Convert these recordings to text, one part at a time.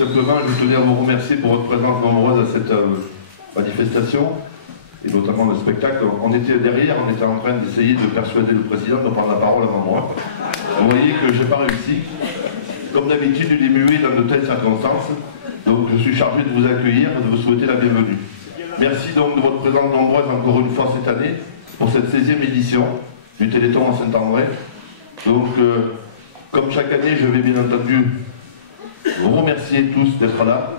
Simplement, je tenais à vous remercier pour votre présence nombreuse à cette manifestation, et notamment le spectacle. On était derrière, on était en train d'essayer de persuader le président de prendre la parole avant moi. Vous voyez que je n'ai pas réussi. Comme d'habitude, il est muet dans de telles circonstances. Donc je suis chargé de vous accueillir et de vous souhaiter la bienvenue. Merci donc de votre présence nombreuse encore une fois cette année, pour cette 16e édition du Téléthon à Saint-André. Donc, comme chaque année, je vais bien entendu vous remercier tous d'être là.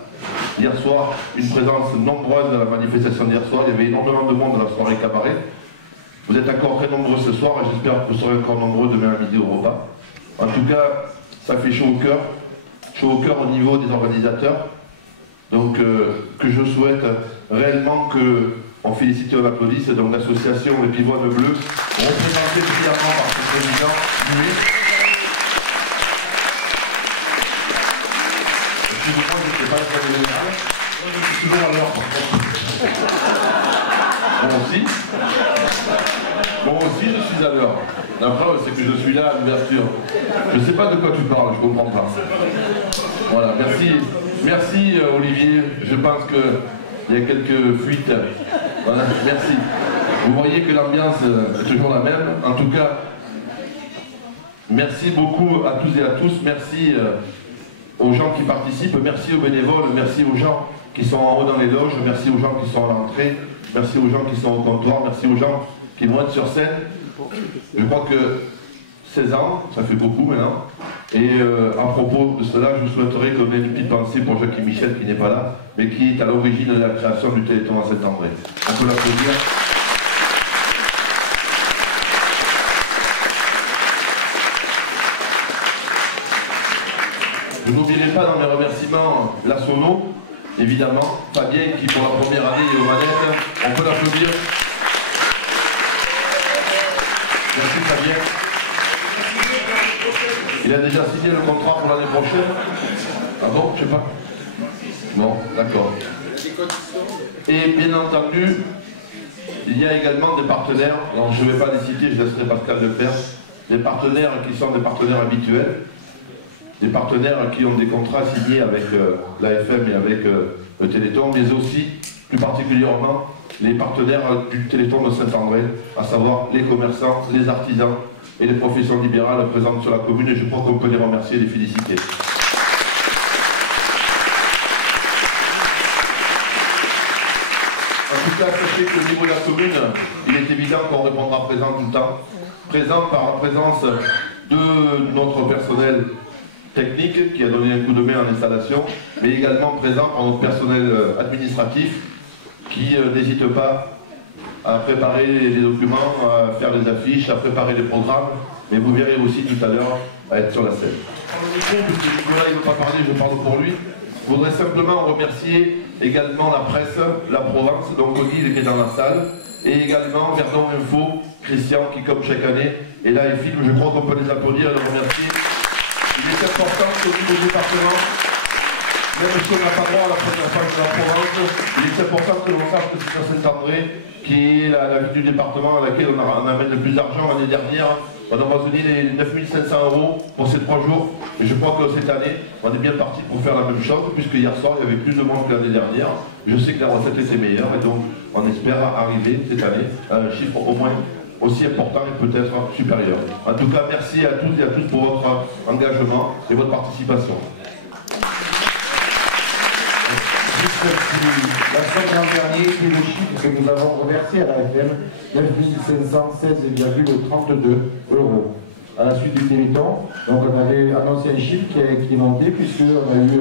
Hier soir, une présence nombreuse dans la manifestation d'hier soir. Il y avait énormément de monde dans la soirée cabaret. Vous êtes encore très nombreux ce soir et j'espère que vous serez encore nombreux demain à midi au repas. En tout cas, ça fait chaud au cœur au niveau des organisateurs. Donc, que je souhaite réellement qu'on félicite et on applaudisse donc l'association Les Pivoines Bleus, représentée brillamment par ce président Louis. Excusez-moi, je ne sais pas le plan général. Moi, je suis toujours à l'heure, par contre. Moi aussi, je suis à l'heure. La preuve, c'est que je suis là à l'ouverture. Je ne sais pas de quoi tu parles, je ne comprends pas. Voilà, merci. Merci Olivier. Je pense qu'il y a quelques fuites. Voilà, merci. Vous voyez que l'ambiance est toujours la même. En tout cas, merci beaucoup à tous et à tous. Merci aux gens qui participent. Merci aux bénévoles. Merci aux gens qui sont en haut dans les loges. Merci aux gens qui sont à l'entrée. Merci aux gens qui sont au comptoir. Merci aux gens qui vont être sur scène. Je crois que 16 ans, ça fait beaucoup maintenant. Et à propos de cela, je souhaiterais donner une petite pensée pour Jacques Michel qui n'est pas là, mais qui est à l'origine de la création du Téléthon à Saint-André. On peut l'applaudir. Je n'oublierai pas dans mes remerciements la Sono, évidemment, Fabien qui pour la première année est aux manettes. On peut l'applaudir. Merci Fabien. Il a déjà signé le contrat pour l'année prochaine. Ah bon, je sais pas. Bon, d'accord. Et bien entendu, il y a également des partenaires, alors je ne vais pas les citer, je laisserai Pascal le faire, des partenaires qui sont des partenaires habituels, des partenaires qui ont des contrats signés avec l'AFM et avec le Téléthon, mais aussi, plus particulièrement, les partenaires du Téléthon de Saint-André, à savoir les commerçants, les artisans et les professions libérales présentes sur la commune, et je crois qu'on peut les remercier et les féliciter. En tout cas, sachez qu'au niveau de la commune, il est évident qu'on répondra présent tout le temps. Présent par la présence de notre personnel technique qui a donné un coup de main en installation, mais également présent par notre personnel administratif qui n'hésite pas à préparer les documents, à faire les affiches, à préparer les programmes, mais vous verrez aussi tout à l'heure à être sur la scène. Nicolas, il ne veut pas parler, je parle pour lui. Je voudrais simplement remercier également la presse, la Provence, donc Odile qui est dans la salle, et également Verdon Info, Christian qui comme chaque année est là et filme. Je crois qu'on peut les applaudir et les remercier. Il est important qu'au niveau du département, même si on n'a pas droit à la première page de la Provence, il est important que l'on sache que c'est à Saint-André qui est la ville du département à laquelle on amène le plus d'argent. L'année dernière, on a moissonné les 9 500 € pour ces 3 jours. Et je crois que cette année, on est bien parti pour faire la même chose, puisque hier soir, il y avait plus de monde que l'année dernière. Je sais que la recette était meilleure, et donc on espère arriver cette année à un chiffre au moins aussi important et peut-être supérieur. En tout cas, merci à toutes et à tous pour votre engagement et votre participation. La somme l'an dernier, c'est le chiffre que nous avons reversé à la FM, 9 516,32 €. À la suite du Téléthon, donc on avait annoncé un chiffre qui est monté, puisqu'on a eu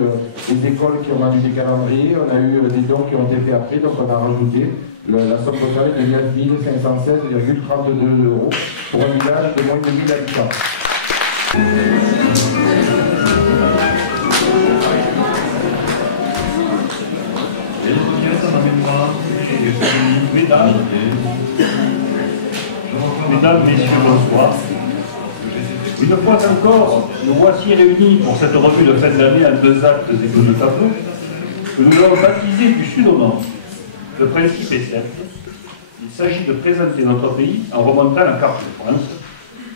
des écoles qui ont vendu des calendriers, on a eu des dons qui ont été faits après, donc on a rajouté la somme totale de 9 516,32 € pour un village de moins de 1000 habitants. Mesdames, Messieurs, bonsoir. Une fois encore, nous voici réunis pour cette revue de fin d'année en 2 actes et 12 tableaux que nous avons baptisé du sud au nord. Le principe est simple. Il s'agit de présenter notre pays en remontant la carte de France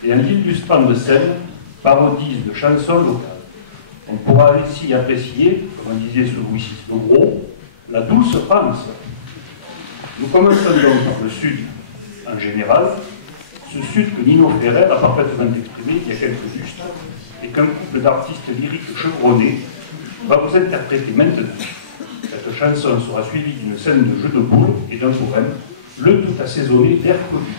et en l'illustrant de scènes, parodies de chansons locales. On pourra ici apprécier, comme disait ce Louis VI le Gros, la douce France. Nous commençons donc par le Sud en général, ce Sud que Nino Ferrer a parfaitement exprimé il y a quelques lustres et qu'un couple d'artistes lyriques chevronnés va vous interpréter maintenant. Cette chanson sera suivie d'une scène de jeu de boules et d'un poème, le tout assaisonné d'air connu.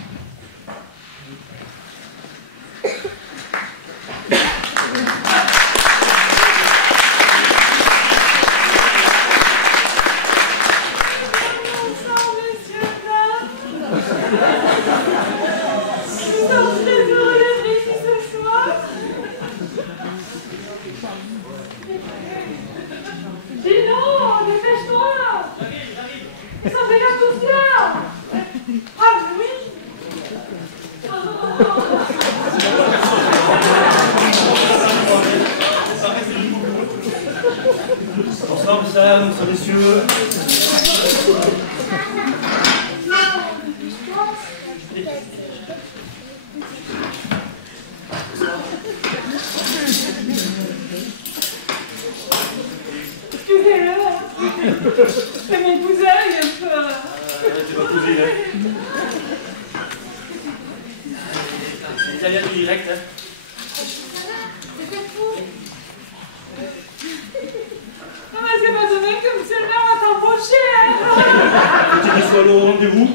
Bonsoir, bonsoir, messieurs. Excusez-le, c'est mon cousin, il est un peu... C'est ma cousine, hein. C'est l'italien du direct, hein. Non mais c'est pas demain que monsieur le maire va t'embaucher, hein. Faut-il qu'il soit au rendez-vous?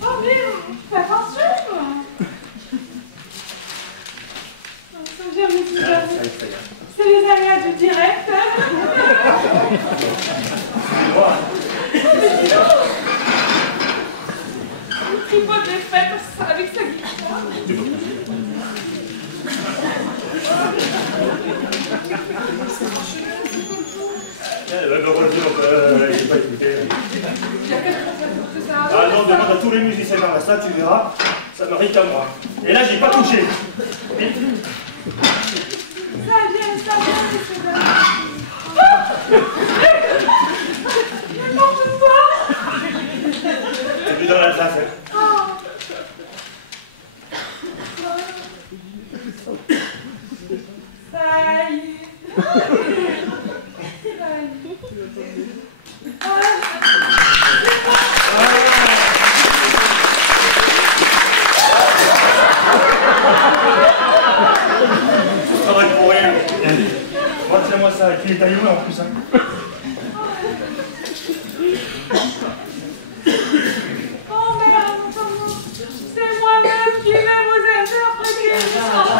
Oh mais fais attention. C'est les aléas du direct. Il tripote les fêtes avec sa guitare. J'ai pas écouté. Ah non, demande à tous les musiciens dans la salle, tu verras, ça me rit à moi. Et là, j'ai pas touché. Ça vient, c'est là. N'importe quoi. J'ai vu dans l'Alsace, hein. Ça y est. Je travaille pour rien. Moi, tiens-moi ça, et puis il est taillé en plus, hein. Oh merde, c'est moi-même qui vais vous interpréter une chanson.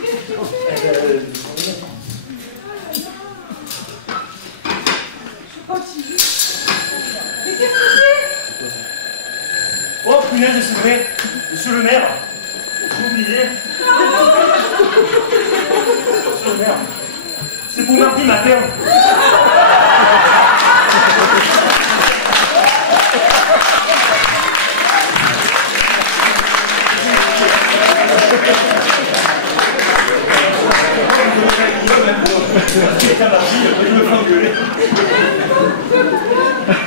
Qu'est-ce que tu fais? Je continue. Mais qu'est-ce que c'est? Oh, punaise, c'est vrai. Monsieur le maire. J'ai oublié. Monsieur le maire. C'est pour mardi matin.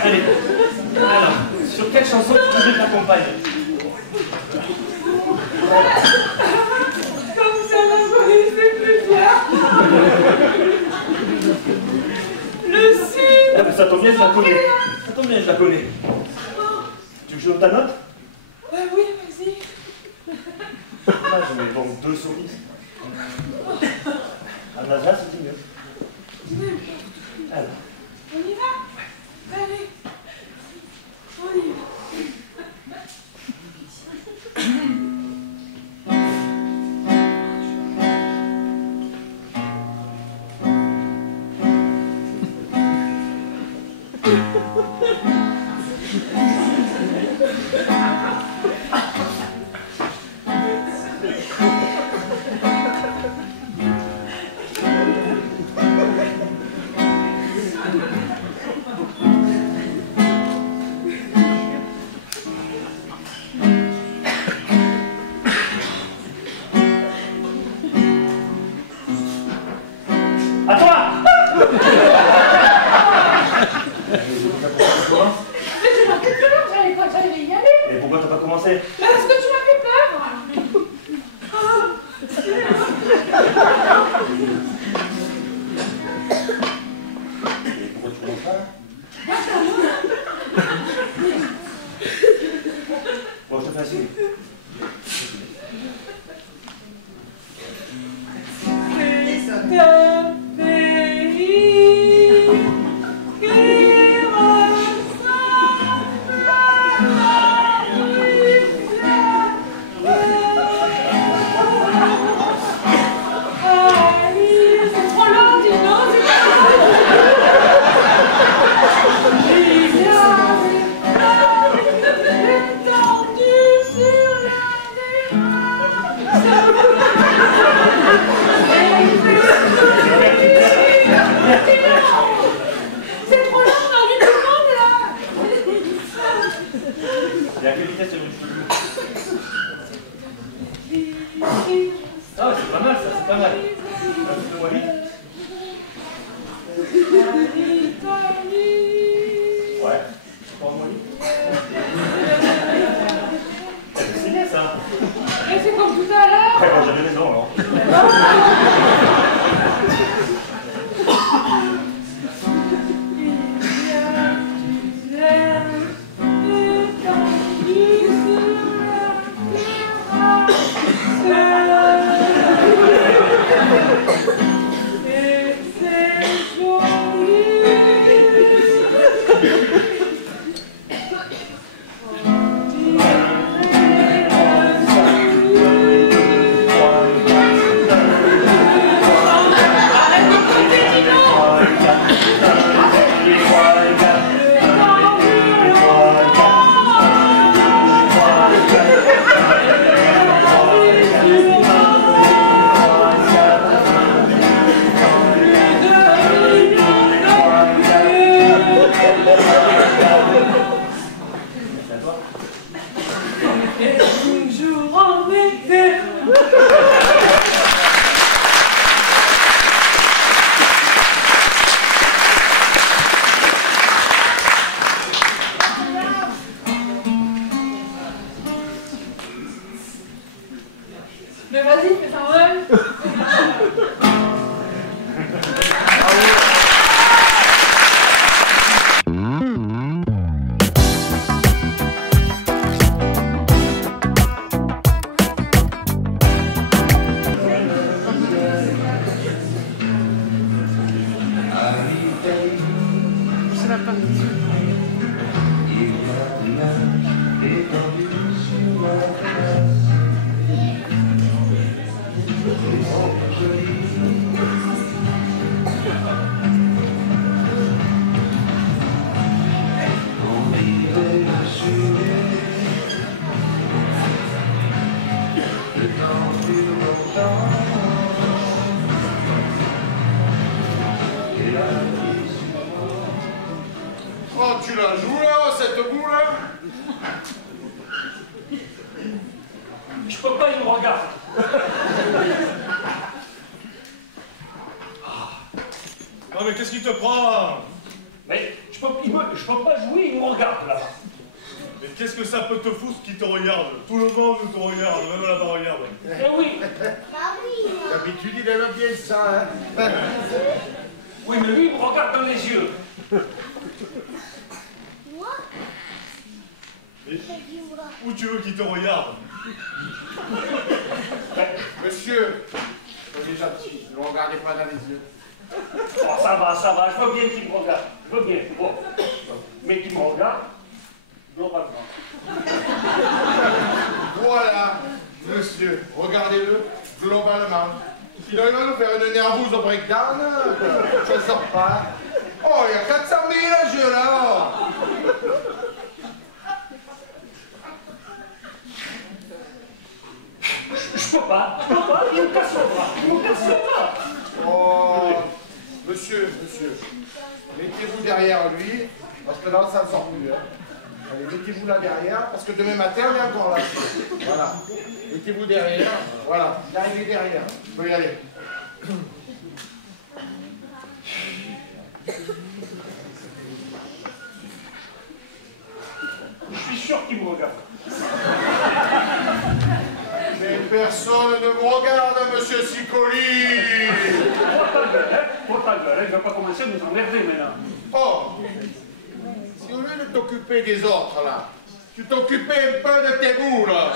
Allez, alors, sur quelle chanson tu veux que t'accompagne? Comme ça m'a connaissé plus bien. Le Sud. Ah, mais ça tombe bien, je la connais. Ça tombe bien, je la connais. Tu veux que je donne ta note? Bah oui, vas-y. Ah, j'en ai donc 2 solistes. En Alsace, c'est mieux. Alors. On y va? Allez. On y va. Bon, je te fais un signe. Ah, c'est pas mal ça, c'est pas mal. Fais-moi vite. Ouais, prends-moi vite. C'est bien ça. Et c'est comme tout à l'heure. Ouais, bon, j'avais raison alors. Mais vas-y, fais ça même. C'est la partie. Oh, tu la joues là, cette boule? Je peux pas, il me regarde. Non mais qu'est-ce qui te prend? Mais je peux pas jouer, il me regarde là-bas. Mais qu'est-ce que ça peut te foutre qui te regarde? Tout le monde te regarde, même là-bas regarde. Eh oui. D'habitude il aime bien ça, hein? Oui, mais lui, il me regarde dans les yeux. Et où tu veux qu'il te regarde? Monsieur, soyez gentil, ne regardez pas dans les yeux. Oh, ça va, je veux bien qu'il me regarde. Je veux bien, bon. Mais qu'il me regarde, globalement. Voilà, monsieur, regardez-le globalement. Sinon il va nous faire une nerveuse au breakdown, je ne sors pas. Oh, il y a 400 000 jeux là! Je peux pas, il me casse le bras, Oh, monsieur, mettez-vous derrière lui, parce que là, ça ne sort plus. Hein. Allez, mettez-vous là derrière, parce que demain matin, on est encore là. Voilà. Mettez-vous derrière. Voilà. Là, il est derrière. Vous pouvez y aller. Je suis sûr qu'il me regarde. Mais personne ne vous regarde, monsieur Sicoli. Faut ta gueule, il ne va pas commencer à nous emmerder maintenant. Oh, t'occuper des autres, là. Tu t'occupais un peu de tes goûts, là.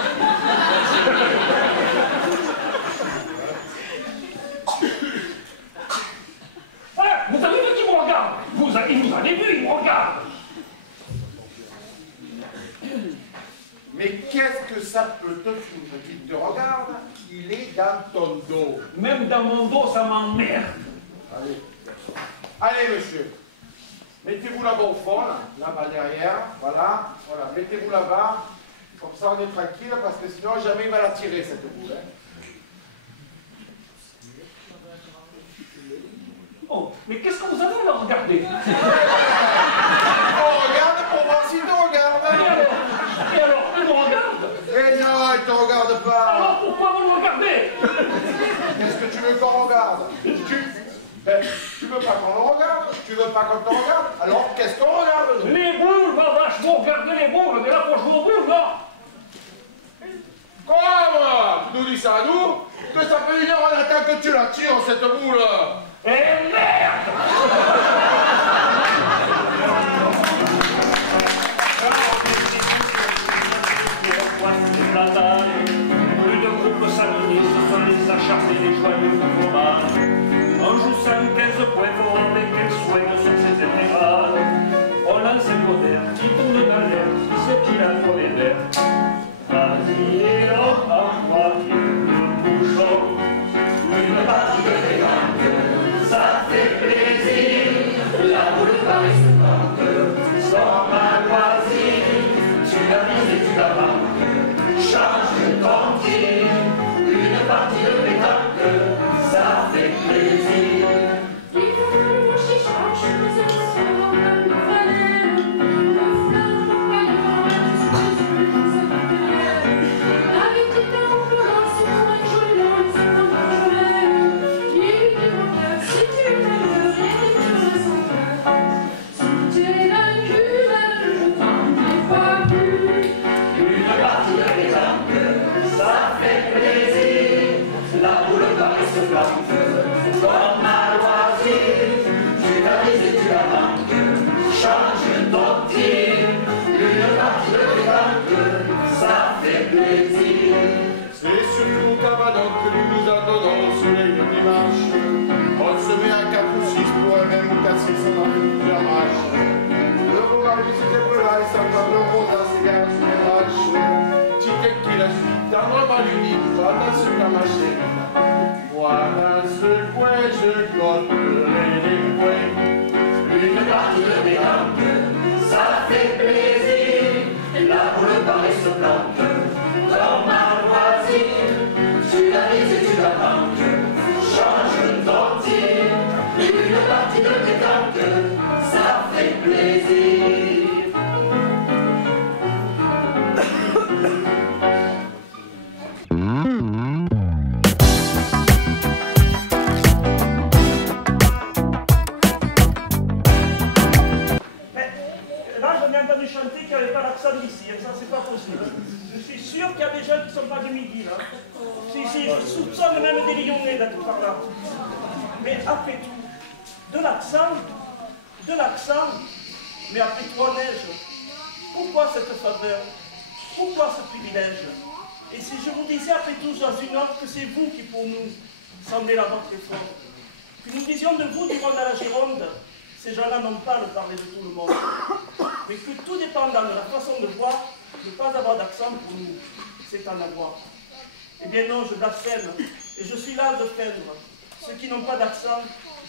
Vous avez vu qui me regarde? Il nous avez vu, il me regarde. Mais qu'est-ce que ça peut te foutre qu'il te regarde? Il est dans ton dos. Même dans mon dos, ça m'emmerde. Allez. Allez, monsieur. Mettez-vous là-bas au fond, là-bas derrière. Voilà. Voilà. Mettez-vous là-bas. Comme ça, on est tranquille, parce que sinon, jamais il va la tirer, cette boule. Hein. Oh, mais qu'est-ce que vous avez à regarder? On regarde pour voir s'il te regarde. Et alors, il me regarde? Eh non, il te regarde pas. Alors pourquoi vous me regardez? Qu'est-ce que tu veux qu'on regarde? Tu veux pas qu'on le regarde? Tu veux pas qu'on te regarde? Alors, qu'est-ce qu'on regarde, nous? Les boules, ma vache, vous regardez les boules, mais là, faut jouer aux boules, là. Quoi, tu nous dis ça à nous? Que ça fait 1 heure en attend que tu la tires, cette boule. Eh merde! Plus de groupes s'amunissent, ce sont les acharnés, les joyeux fromage. On joue 115 points pour avec quel soigne sur ses intégrales. On lance un moderne qui tourne dans l'air, qui s'épile à trouver d'air. Vas-y et hop, à moitié de bouchon. Une partie de pétanque, ça fait plaisir. La boule paraît se tente, sans ma loisir. Tu la vises et tu la manques, change ton tir. Une partie de pétanque, ça fait plaisir. C'est surtout au cabanon que nous nous attendons au soleil de dimanche. On se met à 4 ou 6 pour un même ou 4 6 dans plusieurs marches. Le beau a vu cet épaule-là et s'entend le rose dans ses gars sur les marches. Tite qui la suit, tendrement l'unique, dans ce cas ma chérie. Moi dans ce coin, je compterai les points. Une partie de pétanque, ça fait plaisir. La boule paraît se plante, dans ma loisir. Tu la vises et tu la manques, change ton tir. Une partie de pétanque, ça fait plaisir. Chanter qu'il n'y avait pas l'accent d'ici, ça c'est pas possible. Je suis sûr qu'il y a des gens qui ne sont pas du midi là. Si, je soupçonne même des Lyonnais là tout par là. Mais après tout, de l'accent, mais après toi neige, pourquoi cette faveur? Pourquoi ce privilège? Et si je vous disais après tout dans une autre que c'est vous qui pour nous semblez la votre effort, que nous disions de vous durant la Gironde, ces gens-là n'ont pas le parler de tout le monde, mais que tout dépendant de la façon de voir, ne pas avoir d'accent pour nous, c'est en avoir. Eh bien non, je blasphème, et je suis là de feindre. Ceux qui n'ont pas d'accent,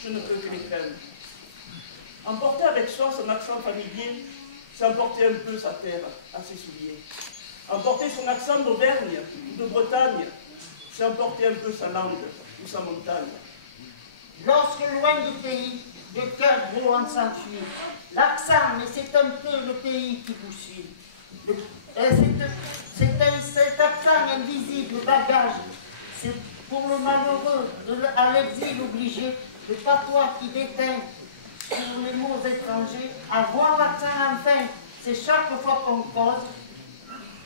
je ne peux que les craindre. Emporter avec soi son accent familier, c'est emporter un peu sa terre à ses souliers. Emporter son accent d'Auvergne ou de Bretagne, c'est emporter un peu sa langue ou sa montagne. Lorsque loin du pays, de cœur loin s'enfuit. L'accent, mais c'est un peu le pays qui vous suit. Cet accent invisible, bagage, c'est pour le malheureux, à l'exil obligé, le patois qui déteint sur les mots étrangers. Avoir l'accent enfin, c'est chaque fois qu'on cause,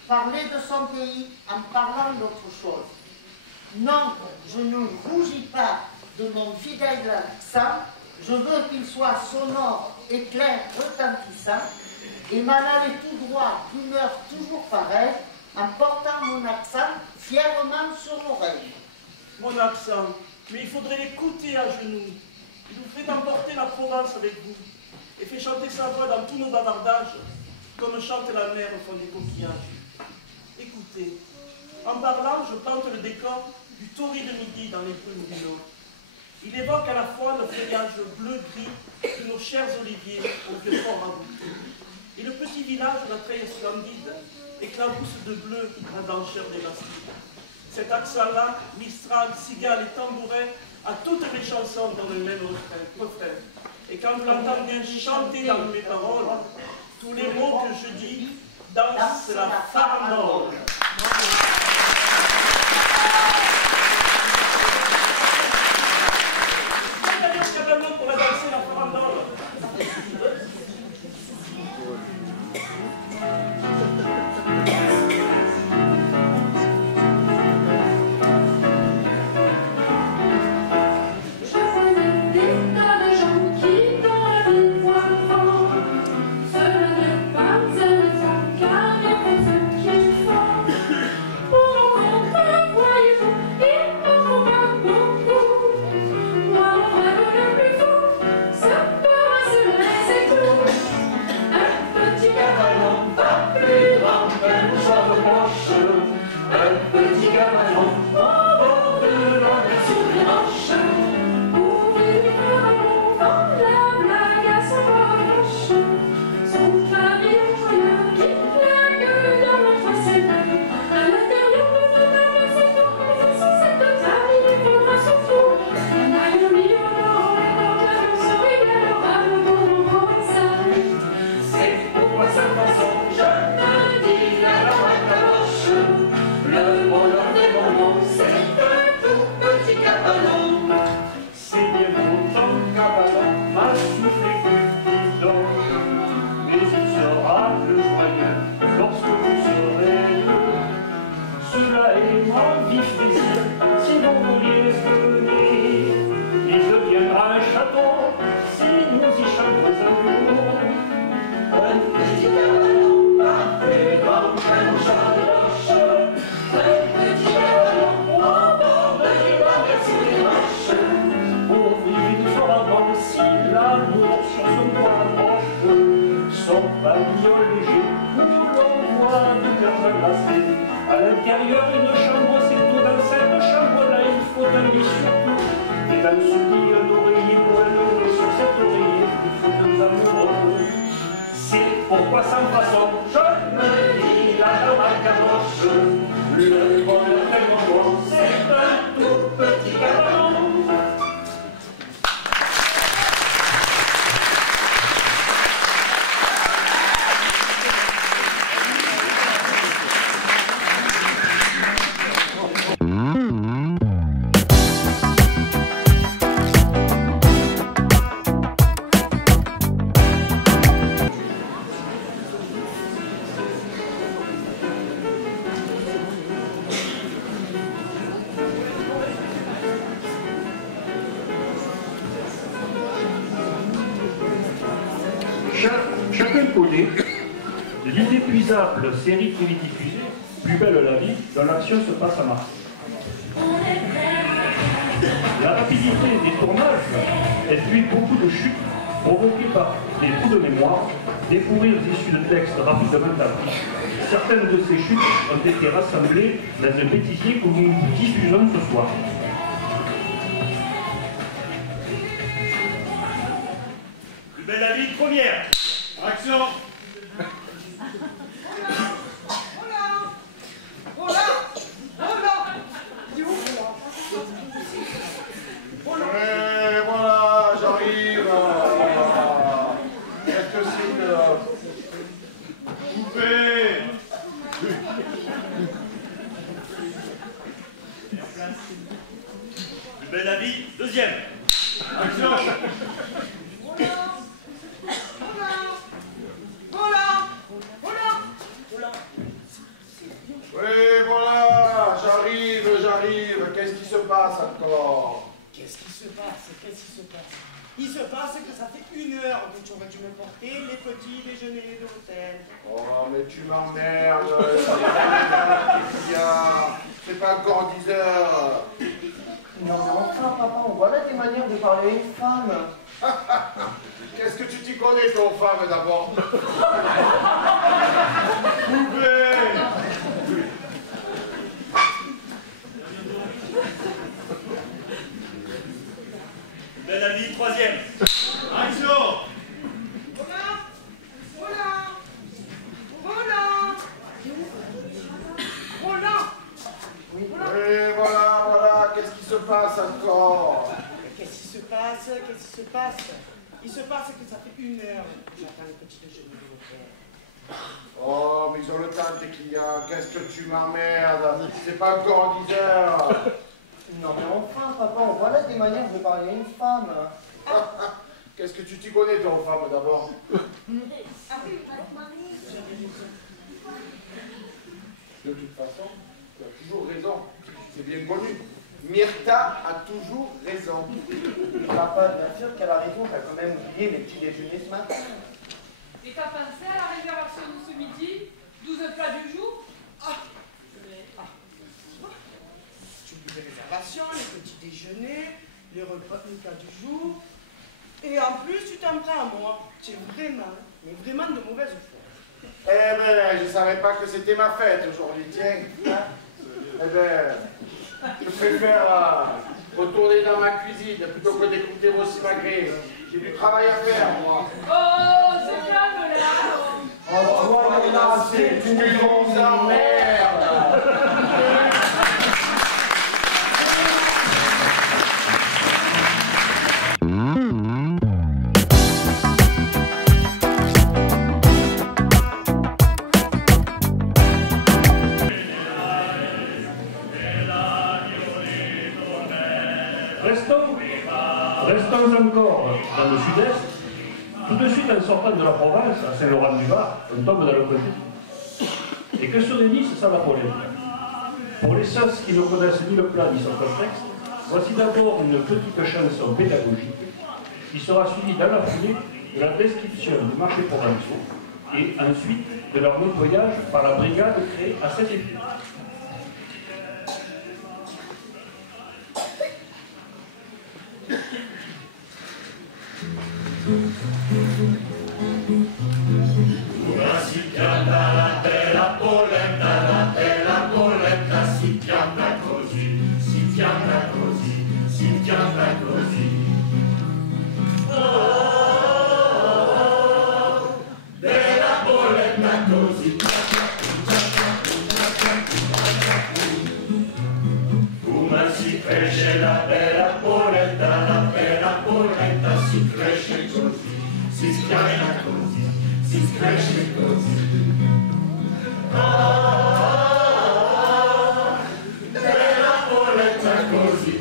parler de son pays en parlant d'autre chose. Non, je ne rougis pas de mon fidèle accent. Je veux qu'il soit sonore et clair, retentissant, et m'en aller tout droit, d'humeur toujours pareille, en portant mon accent fièrement sur l'oreille. Mon accent, mais il faudrait l'écouter à genoux. Il nous fait emporter la Provence avec vous et fait chanter sa voix dans tous nos bavardages, comme chante la mer au fond des coquillages. Écoutez, en parlant, je plante le décor du torride midi dans les brumes du Nord. Il évoque à la fois le feuillage bleu-gris de nos chers oliviers au vieux fort rabouté et le petit village de la Treille splendide, éclabousse de bleu à blancheur des Bastilles. Cet accent-là, Mistral, cigale et tambouret, à toutes mes chansons dans le même refrain. Et quand je l'entends bien chanter dans mes paroles, tous les mots que je dis dansent la farandole. Pour la danser la farandole. Pourquoi sans façon, je me dis la caboche, le bonheur est mon bon, c'est un tout petit cabanon. Chacun connaît l'inépuisable série télédiffusée Plus belle la vie, dont l'action se passe à Marseille. La rapidité des tournages induit beaucoup de chutes provoquées par des trous de mémoire, des fous rires issus de textes rapidement appris. Certaines de ces chutes ont été rassemblées dans un bêtisier que nous diffusons ce soir. Plus belle la vie, première. Action. Et voilà, j'arrive. Quelques signes. Coupé. Plus belle la vie, deuxième. Action. Oui, voilà, j'arrive. Qu'est-ce qui se passe encore? Qu'est-ce qui se passe? Il se passe que ça fait 1 heure que tu aurais dû me porter les petits déjeuners de l'hôtel. Oh, mais tu m'emmerdes. C'est pas encore 10 heures. Non, mais enfin, papa, on voit là des manières de parler à une femme. Qu'est-ce que tu t'y connais, ton femme, d'abord? Poupée! Belle avis, 3e. Action! Et voilà, qu'est-ce qui se passe encore? Qu'est-ce qui se passe? Il se passe que ça fait 1 heure que j'attends le petit déjeuner de l'hôtel. Oh, mais ils ont le temps, tes clients. Qu'est-ce que tu m'emmerdes? C'est pas encore 10 heures. Non, mais enfin, papa, on voit là des manières de parler à une femme. Qu'est-ce que tu t'y connais, ton femme, d'abord? De toute façon, tu as toujours raison. C'est bien connu. Myrtha a toujours raison. Papa, bien sûr qu'elle a raison, t'as quand même oublié les petits déjeuners ce matin. Et t'as pensé à la réservation de ce midi? 12 plats du jour? Tu oublies les réservations, les petits déjeuners, les repas, les plats du jour. Et en plus, tu t'en prends à moi. Tu es vraiment, mais vraiment de mauvaise foi. Eh ben, je savais pas que c'était ma fête aujourd'hui, tiens. Eh ben, je préfère retourner dans ma cuisine plutôt que d'écouter vos simagrées. J'ai du travail à faire, moi. Oh, c'est calme là. Oh, toi, là, c'est tout le monde emmerde. Restons encore dans le sud-est. Tout de suite, en sortant de la province, à Saint-Laurent-du-Var, on tombe dans le côté. Et que serait Nice sans la polenta? Pour les sauces qui ne connaissent ni le plat ni son contexte, voici d'abord une petite chanson pédagogique qui sera suivie dans la foulée de la description des marchés provençaux et ensuite de leur nettoyage par la brigade créée à cet effet. Una si pianta la bella polenta si pianta così, si pianta così, si pianta così. Oh, bella polenta così. Come si cresce la bella polenta si cresce così, si spiana così, si cresce così. Ah, bella polenta così.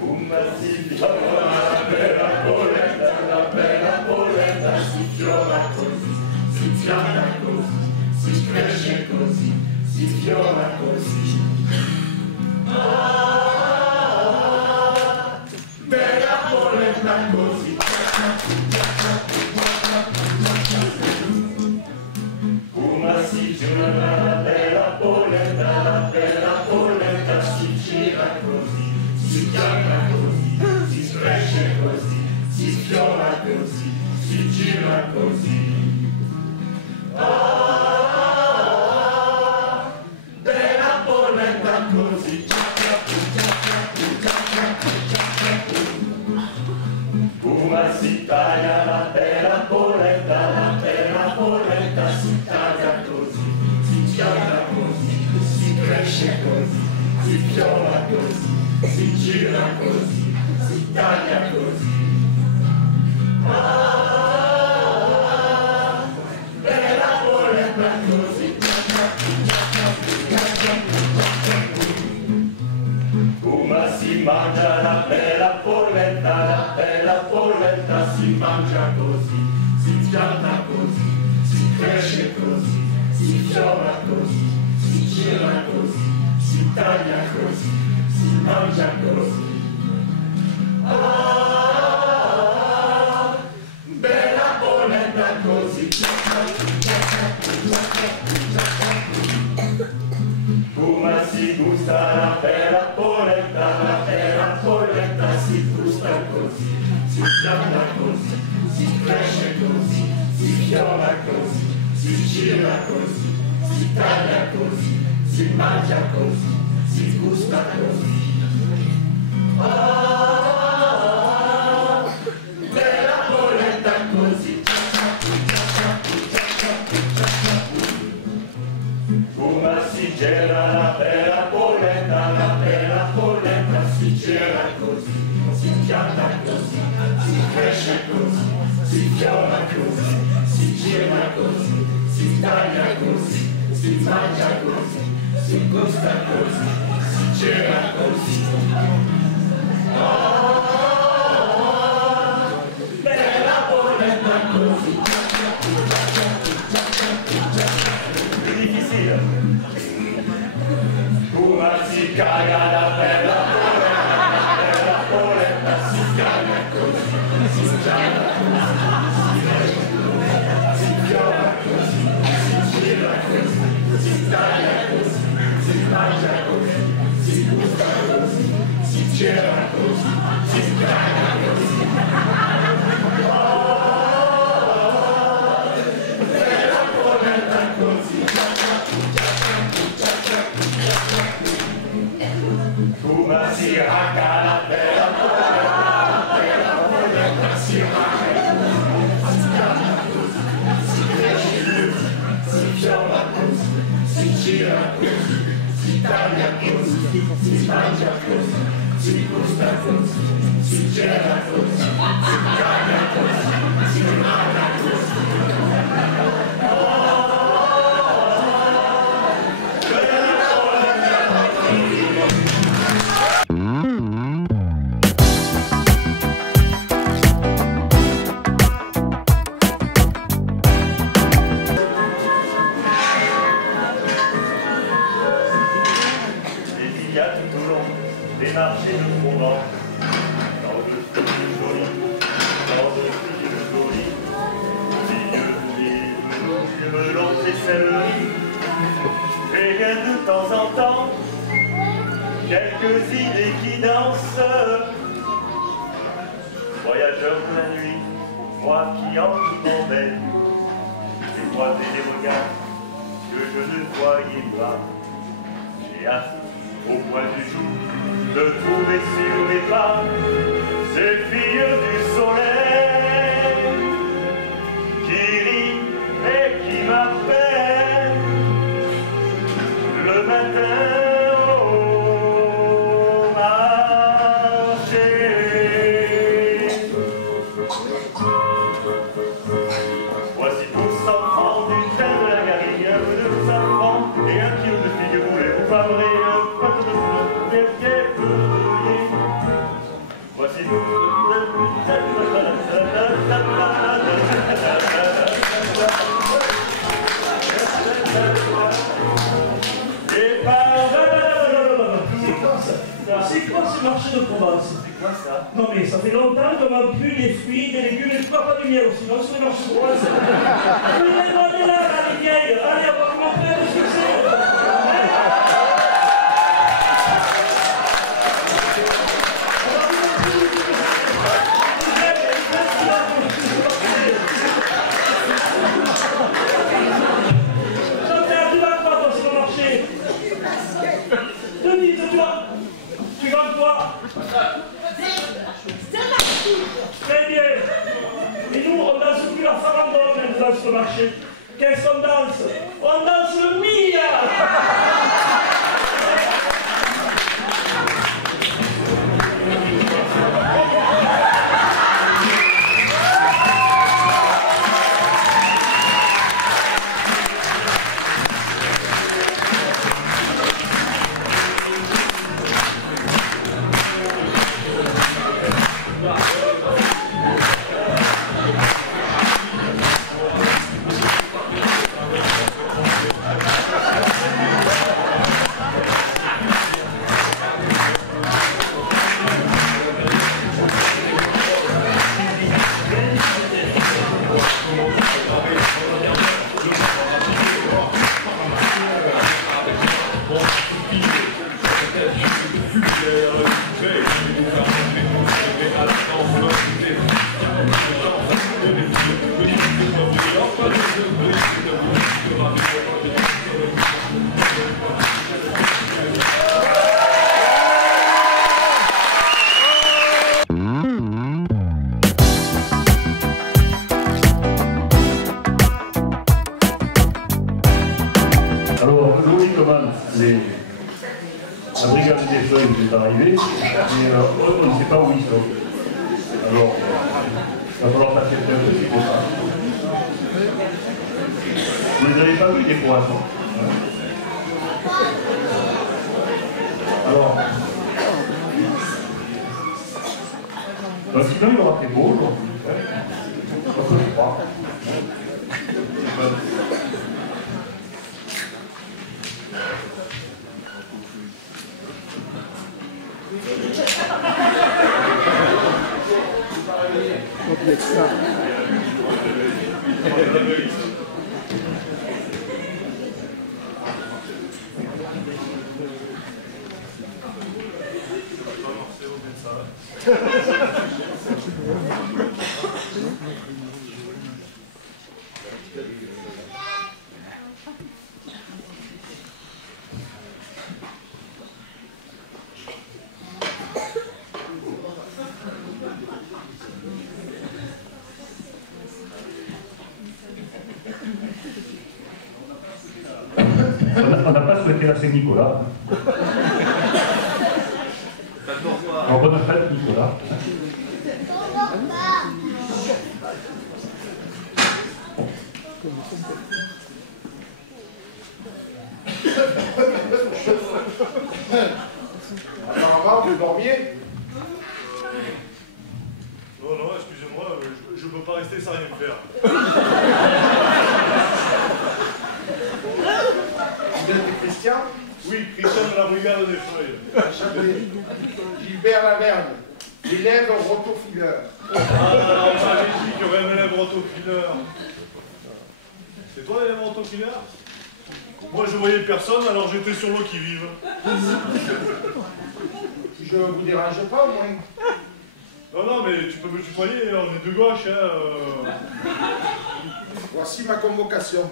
Come si fiora la bella polenta si fiora così, si piana così, si cresce così, si fiora così. Ah, bella polenta così. Come si gira la bella polenta si gira così, si pianta così, si cresce così, si sfiora così, si gira così. Ah, bella polenta così. Come si taglia la bella polenta si taglia così, si pianta così, si cresce così, si fiora così, si gira così, si taglia così. Ah, bella polenta così. Come si mangia la bella polenta si mangia così, si pianta così, si cresce così, si fiora così, si gira così, si taglia così, si si mangia così. Ah, bella polenta così. Come si gusta la bella polenta si gusta così, si chiama così, si cresce così, si fiora così, si gira così, si taglia così, si mangia così, si gusta così. Ah, bella polenta così. Come si gela la bella polenta si gela così, si pianta così, si cresce così, si fiora così, si gira così, si taglia così, si mangia così, si gusta così, si gira così. Ah, bella polenta così. Più difficile. Come si caga la bella polenta si caga così, si gialla così, si fiora così, si gira così, si taglia così, si mangia così, si gusta così, si gira così, si caga così. Bella polenta così. Come si racca la bella polenta si racca così, si cambia così, si cresce così, si fiora così, si gira così, si taglia così, si mangia così, si gusta così, si gela così, si cambia così, si mangia così. Des marchés de Provence, dans de filles jolies, dans de filles jolies, milieu longs et selleries, et bien de temps en temps, quelques idées qui dansent. Voyageurs de la nuit, moi qui entendais, j'ai croisé des regards que je ne voyais pas. J'ai hâte au point du jour de trouver sur mes pas ces filles du soleil qui rient et qui m'appellent le matin au marché. Voici tous enfants du train de la garrigue, un peu de enfants et un kilo de figues, voulez-vous favrer voici c'est quoi ce marché de Provence? C'est quoi ça? Non mais ça fait longtemps qu'on n'a plus des fruits, des légumes, et pas du miel, sinon c'est le marché de Provence. Allez là, les vieilles, allez, on va vous montrer le succès. Très bien. Et nous, on danse plus la farandole dans ce marché. Qu'est-ce qu'on danse? On danse le Mia. arrivés, mais on ne sait pas où ils sont. Alors, il va falloir t'accepter un peu, c'est pour ça. Vous ne les avez pas vus des croissants. Alors, donc sinon il aura fait beau aujourd'hui. Un peu froid. On n'a pas souhaité la Saint-Nicolas. En bonne fête, Nicolas. Apparemment, vous dormiez? Non, non, excusez-moi, je peux pas rester sans rien faire. Vous êtes Christian? Oui, Christian de la brigade des feuilles. Gilbert Laverne, élève rotofileur. Ah non, on m'avait dit qu'il y aurait un élève rotofileur. C'est toi l'élève rotofileur? Moi je voyais personne, alors j'étais sur l'eau qui vive. Je vous dérange pas au moins? Non, non, mais tu peux me tutoyer, on est de gauche. Hein, Voici ma convocation.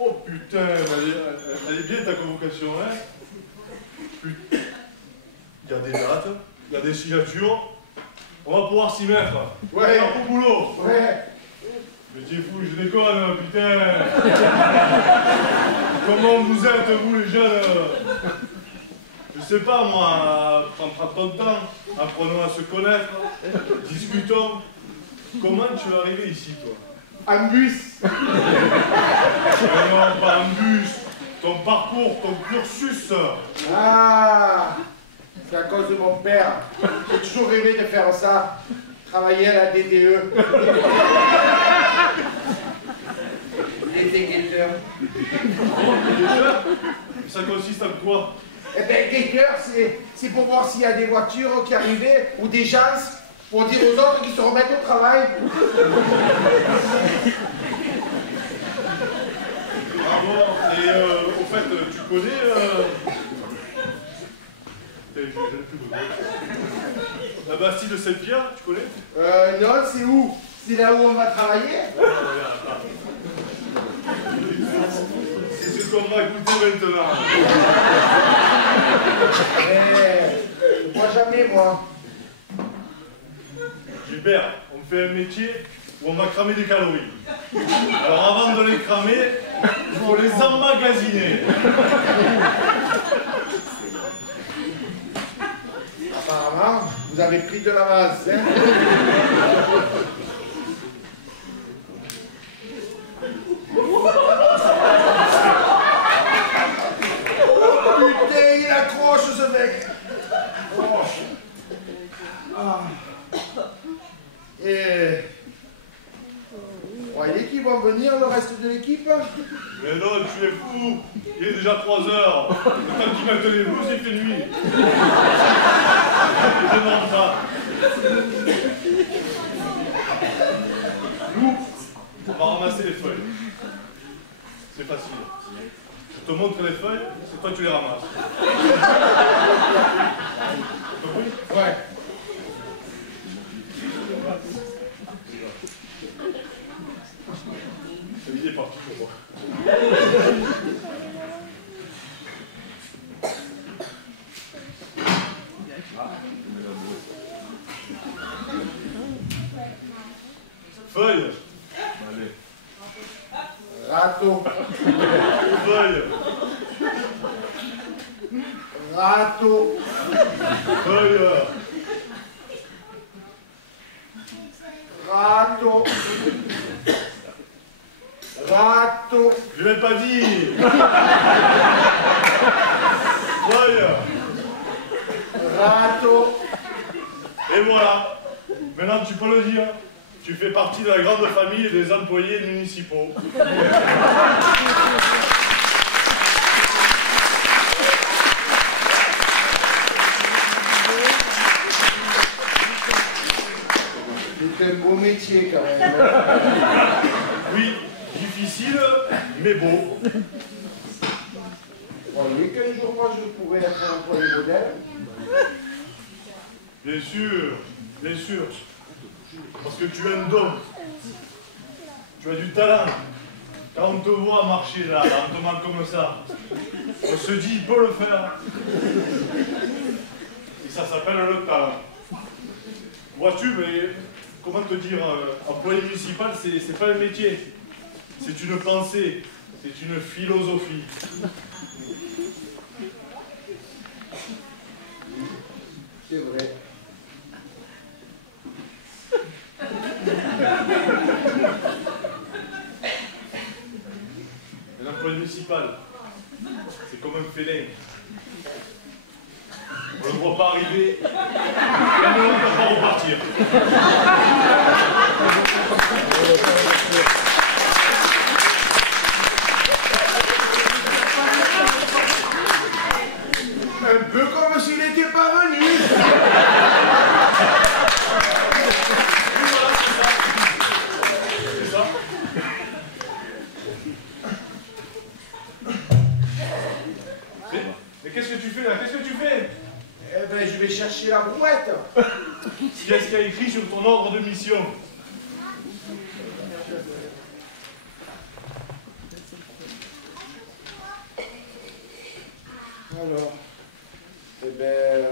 Oh putain, elle est bien ta convocation, hein? Putain. Il y a des dates, il y a des signatures. On va pouvoir s'y mettre. Ouais. On au boulot. Ouais. Mais t'es fou, je déconne, putain. Comment vous êtes, vous les jeunes? Je sais pas, moi, prends ton temps, apprenons à se connaître, discutons. Comment tu es arrivé ici, toi? En bus. Non, pas en bus. Ton parcours, ton cursus. Ah, c'est à cause de mon père. J'ai toujours rêvé de faire ça. Travailler à la DDE. Il était guetteur. Ça consiste en quoi? Eh bien, guetteur, c'est pour voir s'il y a des voitures qui arrivaient ou des gens pour dire aux autres qu'ils se remettent au travail. Ah bon, et au fait, tu connais... La Bastille de Saint-Pierre, tu connais? Non, c'est où? C'est là où on va travailler? C'est ce qu'on va écouter maintenant. Moi jamais, moi. Gilbert, on fait un métier où on va cramer des calories. Alors avant de les cramer, il faut les emmagasiner. Apparemment, vous avez pris de l'avance, hein? Putain, il accroche ce mec! Oh. Ah. Et... Vous croyez qu'ils vont venir, le reste de l'équipe? Mais non, tu es fou. Il est déjà 3 heures. Le temps qu'ils mettent les blouses, il fait nuit. Je demande pas. Nous, on va ramasser les feuilles. C'est facile. Je te montre les feuilles, c'est toi qui les ramasses. T'as compris? Ouais. Il est parti pour moi. Râteau. Feuille. Râteau. Feuille. Râteau. Râteau. Je l'ai pas dit. Feuille. Râteau. Et voilà. Maintenant tu peux le dire. Tu fais partie de la grande famille des employés municipaux. C'est un beau métier quand même. Oui, difficile, mais beau. Bon, oui, qu'un jour moi je pourrais être un employé modèle. Bien sûr, bien sûr. Parce que tu as un don. Tu as du talent. Quand on te voit marcher là, lentement comme ça, on se dit, il peut le faire. Et ça s'appelle le talent. Vois-tu, mais comment te dire, employé municipal, c'est pas un métier. C'est une pensée, c'est une philosophie. C'est vrai. Un employé municipal, c'est comme un félin. On ne le voit pas arriver, et on ne peut pas repartir. Un peu comme s'il n'était pas venu. C'est ça. Mais qu'est-ce que tu fais là? Qu'est-ce que tu fais? Eh ben, je vais chercher la brouette. Qu'est-ce qu'il y a écrit sur ton ordre de mission? Alors, eh ben,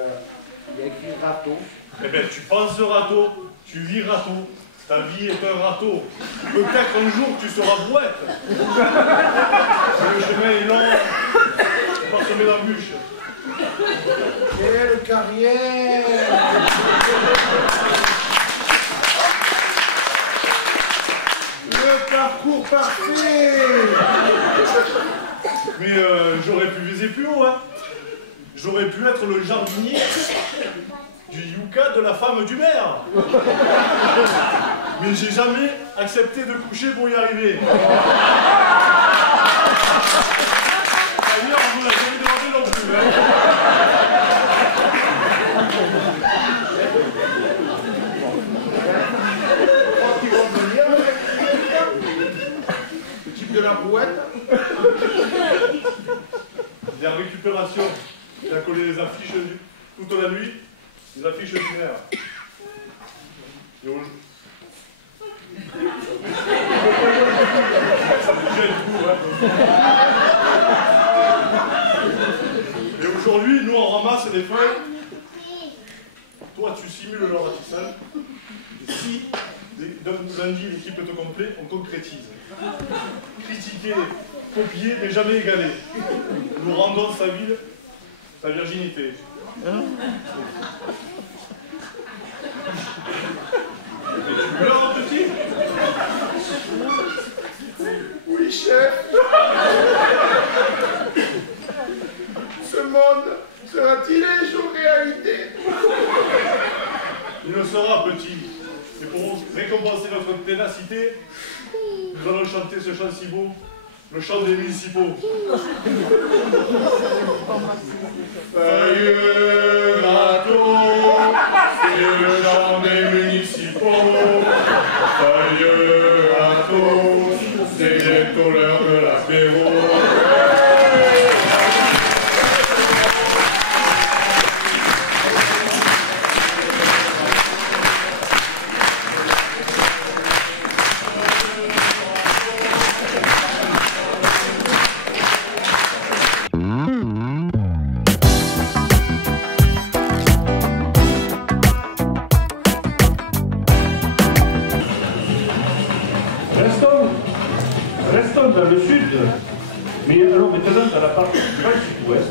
il y a écrit râteau. Eh bien, tu penses râteau, tu vis râteau. Ta vie est un râteau. Peut-être un jour tu seras brouette. Le chemin est long. On va se mettre dans la bûche. Quelle carrière! Le parcours parfait! Mais j'aurais pu viser plus haut, hein. J'aurais pu être le jardinier du yucca de la femme du maire. Mais j'ai jamais accepté de coucher pour y arriver. D'ailleurs, on vous l'a jamais demandé non plus, hein. Le type de la brouette. Il y a récupération. Il a collé les affiches toute la nuit, les affiches du maire. Et ça me gêne tout, hein. Et aujourd'hui, nous on ramasse les feuilles. Toi tu simules le ratissage. Et si lundi l'équipe est au complet, on concrétise. Critiquer, copier, mais jamais égaler. Nous rendons sa ville, sa virginité. Et tu pleures, petit? Oui, chef. Ce monde sera-t-il un jour réalité? Il le sera, petit. Et pour récompenser notre ténacité, nous allons chanter ce chant si beau, le chant des municipaux. Feuille, râteau, c'est le chant des municipaux. Feuille, râteau, c'est bientôt l'heure de l'apéro. Restons Restons dans le sud, mais allons maintenant dans la partie du sud-ouest,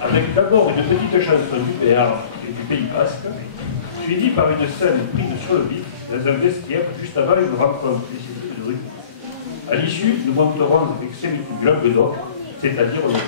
avec d'abord une petite chanson du Béarn et du Pays Basque, suivie par une scène prise sur le vif dans un vestiaire juste avant une rencontre spécifique de rue. À l'issue, nous monterons avec Sémitou du Languedoc, c'est-à-dire le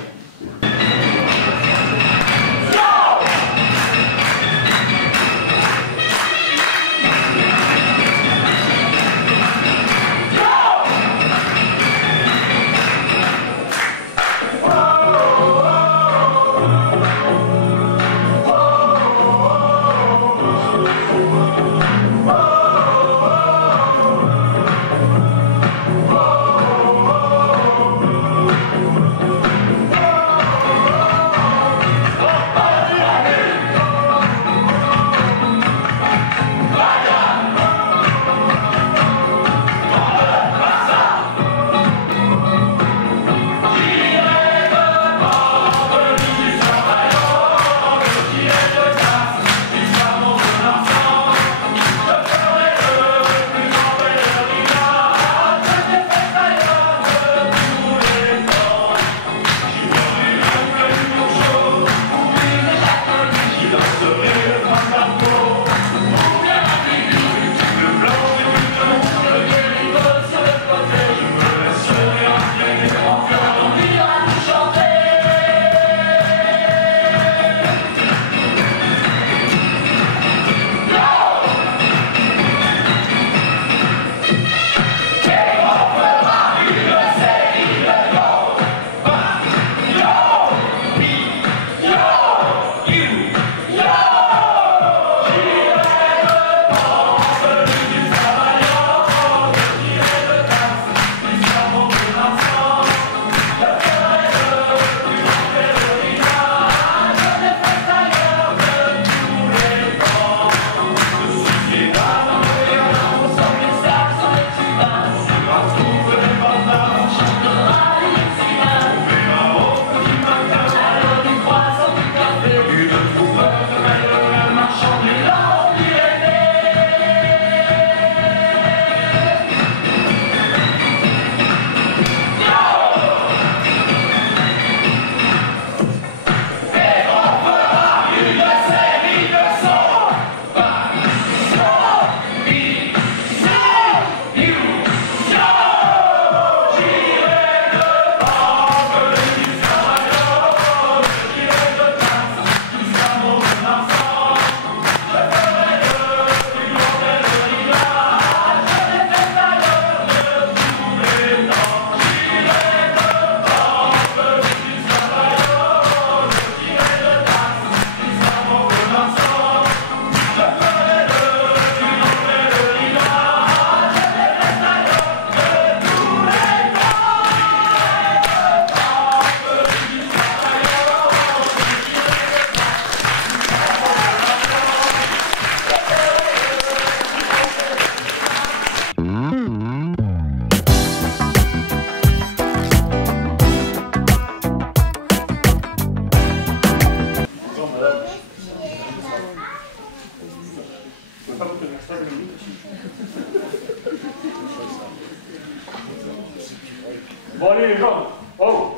Bon, allez, les gens. Oh.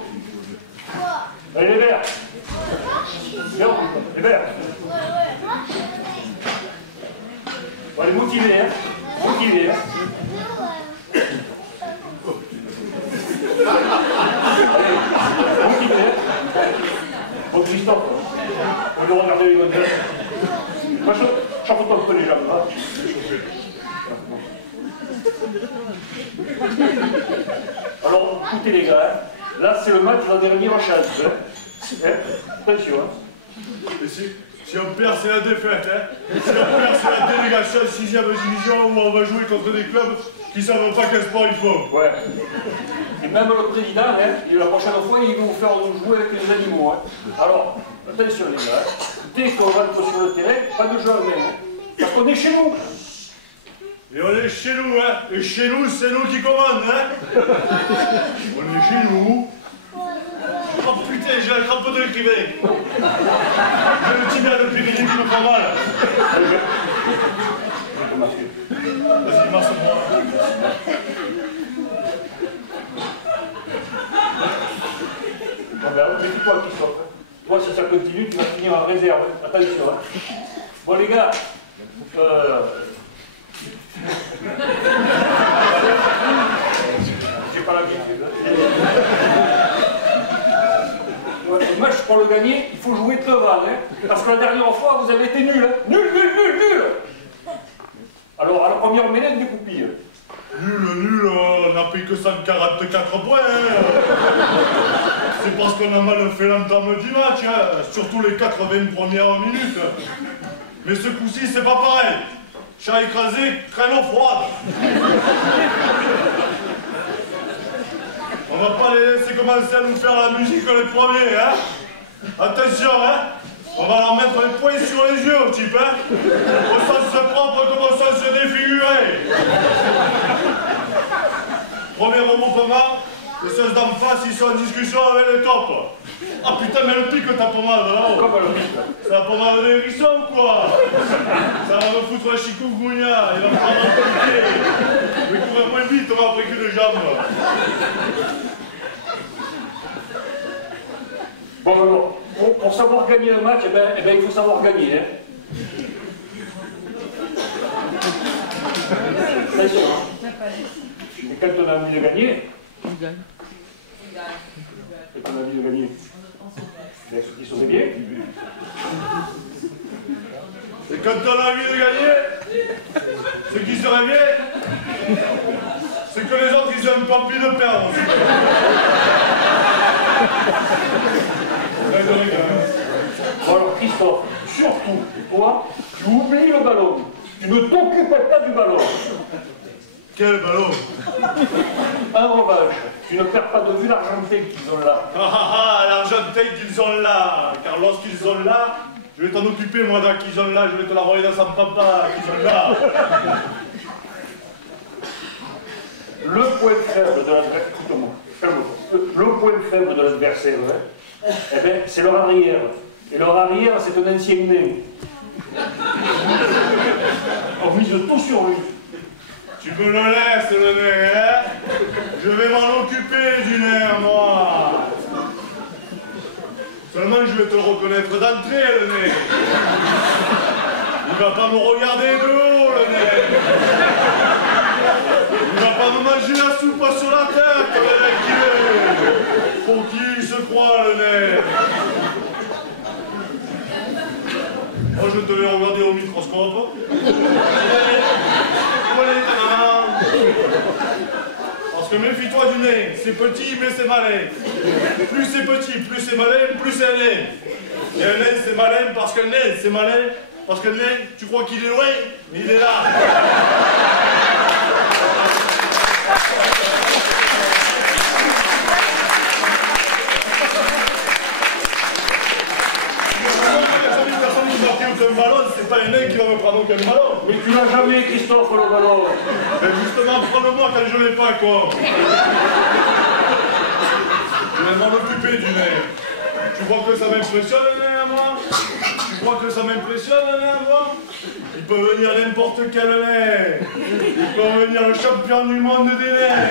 Allez, les verts. Non, les verts. Bon, allez, motivés, hein. Motivés, hein. Allez, motivés. Bon, Christophe, on va regarder les modèles. Moi, je chauffe un peu les jambes, là. Alors, écoutez les gars, là c'est le match de la dernière chance. Hein. Attention. Hein. Et si on perd, c'est la défaite. Hein. Si on perd, c'est la délégation de 6e division où on va jouer contre des clubs qui ne savent pas quel sport il faut. Ouais. Et même le président, hein, la prochaine fois, il va vous faire jouer avec les animaux. Hein. Alors, attention les gars, dès qu'on rentre sur le terrain, pas de jeu à main. Hein. Parce qu'on est chez nous. Et on est chez nous, hein. Et chez nous, c'est nous qui commandent, hein. On est chez nous. Oh putain, j'ai un crampon de l'écrivain. J'ai le tibia depuis midi qui me prend mal. Vas-y, marche-moi. méfie-toi, Christophe. Toi, si ça continue, tu vas finir en réserve. Hein. Attention. Hein. Bon, les gars, j'ai pas l'habitude. Le match, pour le gagner, il faut jouer devant. Hein. Parce que la dernière fois, vous avez été nuls. Hein. Nul. Alors, à la première mêlée, des coupilles. Nul, on n'a pris que 144 points. Hein. C'est parce qu'on a mal fait l'entame du match, hein. Surtout les 80 premières minutes. Mais ce coup-ci, c'est pas pareil. Chat écrasé, crème froide. On va pas les laisser commencer à nous faire la musique les premiers, hein. Attention, hein. On va leur mettre les poings sur les yeux, type, hein. Au sens propre comme au sens défiguré. Premier regroupement, les sens d'en face, ils sont en discussion avec les tops. Ah putain, mais le pic, ta pommade, là. Comment le pic? C'est la pommade des hérissons, quoi. Ça va me foutre la chikungunya, il va me prendre un piqué. Mais courir moins vite, on va après que de jambes. Bon, alors, pour savoir gagner un match, eh ben, il faut savoir gagner. Hein. Attention, hein. Et quand on a envie de gagner, quand on a envie de gagner, ben, ceux qui sont bien. Et quand on a envie de gagner, ce qui serait bien, c'est que les autres, ils ont pas envie de perdre. Bon alors Christophe, surtout, toi, tu oublies le ballon. Tu ne t'occupes pas du ballon. Quel ballon? En revanche, tu ne perds pas de vue l'argentin qu'ils ont là. L'argentin qu'ils ont là. Car lorsqu'ils sont là, je vais t'en occuper, moi, d'un qu'ils ont là. Je vais te l'envoyer dans son papa, qu'ils ont là. Le point faible de l'adversaire, écoute-moi, le point faible de l'adversaire, hein, eh ben, c'est leur arrière. Et leur arrière, c'est un ancien nain. On mise tout sur lui. Tu me le laisses, le nez, hein? Je vais m'en occuper du nez, moi. Seulement, je vais te reconnaître d'entrée, le nez. Il va pas me regarder de haut, le nez. Il va pas me manger la soupe sur la tête, le nez qu'il est. Pour qui il se croit, le nez? Moi, je te vais regarder au microscope. Parce que méfie-toi du nez, c'est petit mais c'est malin. Plus c'est petit, plus c'est malin, plus c'est nain. Et un nain c'est malin parce que le nez c'est malin, parce que le nez, tu crois qu'il est loin, mais il est là. Un ballon, c'est pas un nain qui va me prendre aucun ballon. Mais tu l'as jamais, Christophe, le ballon. Mais justement, prends-le-moi quand je l'ai pas, quoi. Je vais m'en occuper du nain. Tu crois que ça m'impressionne, le nain, à moi? Tu crois que ça m'impressionne, le nain, à moi? Il peut venir n'importe quel nain. Il peut venir le champion du monde des nains.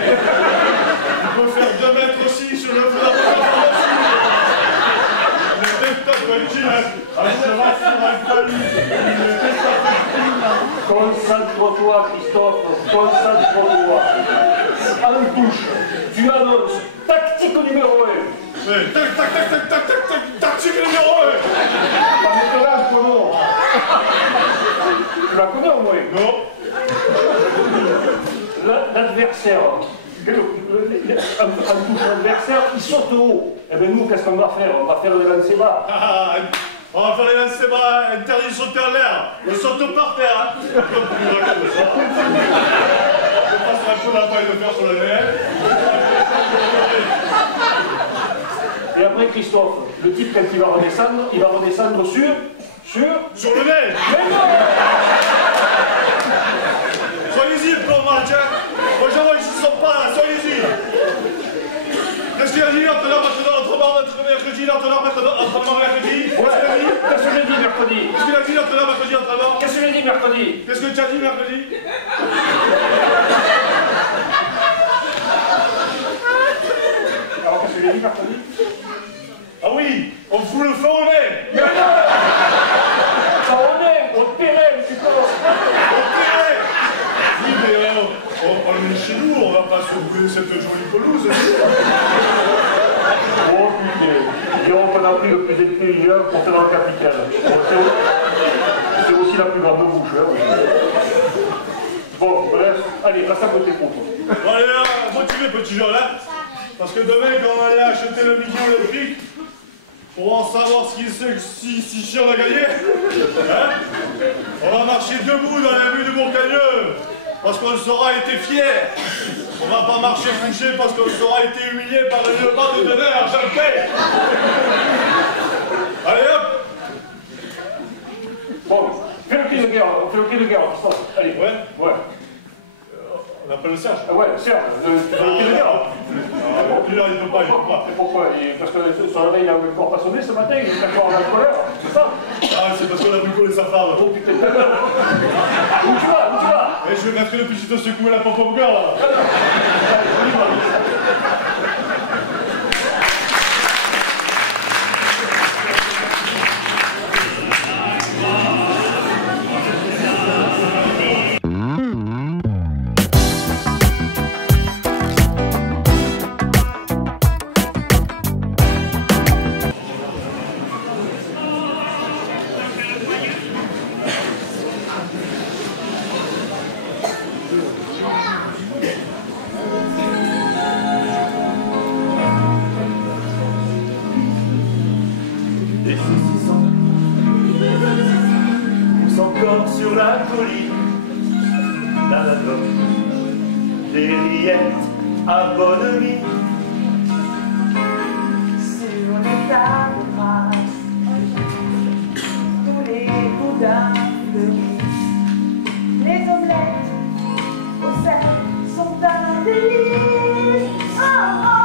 Il peut faire 2 mètres aussi sur le plan de la formation. Concentre-toi, Christophe, concentre-toi. En touche, tu annonces tactique numéro 1. Ouais, tactique numéro 1. Pas maintenant, Polo. Tu la connais au moins? Non. L'adversaire, en touche l'adversaire, il saute haut. Eh bien nous, qu'est-ce qu'on va faire? On va faire des lancers bas. On va faire les lancers bas, interdit de sauter en l'air. On saute par terre. Comme tu vois comme ça. On passe un peu la paille de fer sur le nez. Et après, Christophe, le type, quand il va redescendre sur le nez. Mais non! Soyez-y, le plan match, hein. Moi, j'en vois, ils ne sont pas là, soyez-y. Qu'est-ce qu'il a dit l'entraîneur maintenant, l'entraîneur mercredi, l'entraîneur maintenant, mercredi? Qu'est-ce que j'ai dit mercredi? Qu'est-ce qu'il a dit l'entraîneur mercredi, entraîneur? Qu'est-ce que j'ai dit mercredi? Qu'est-ce que tu as dit mercredi? Alors, qu'est-ce que j'ai dit mercredi? Ah oui, le feu au nez. Au terrain, tu penses? Au terrain. Oui, mais on est chez nous, on va pas se brûler cette jolie pelouse. Oh putain, disons qu'on a pris le plus intelligent pour faire un capitaine. C'est aussi la plus grande bouche, hein. Bon, bref, allez, passe à côté pour toi. Bon, allez là, motivé petit jeune, hein. Parce que demain, quand on allait acheter le midi olympique, pour en savoir si on a gagné, hein, on va marcher debout dans la rue de Bourcagneux, parce qu'on saura été fiers. On va pas marcher couché parce qu'on saura été humilié par le bas de donner argenté. Allez hop. Bon, fais le cri de guerre, on fait le cri de guerre, allez. Ouais. Ouais. On appelle le Serge. Ah ouais, Serge, tu fais le cri de guerre. Bon, lui là, il peut pas, il peut pas. Pourquoi? Parce que son réveil, il a encore pas sonné ce matin, il est encore en alcooleur, c'est ça? Ah, c'est parce qu'on a pu coller sa femme. Oh putain, où tu vas? Où tu vas? Et je vais mettre le petit de secouer la pompe au cœur là. Encore sur la colline, dans la bloc, des rillettes à bonne mine. Sur les tables grasses, tous les boudins fleuris, les omelettes au sel sont un délice. Oh, oh.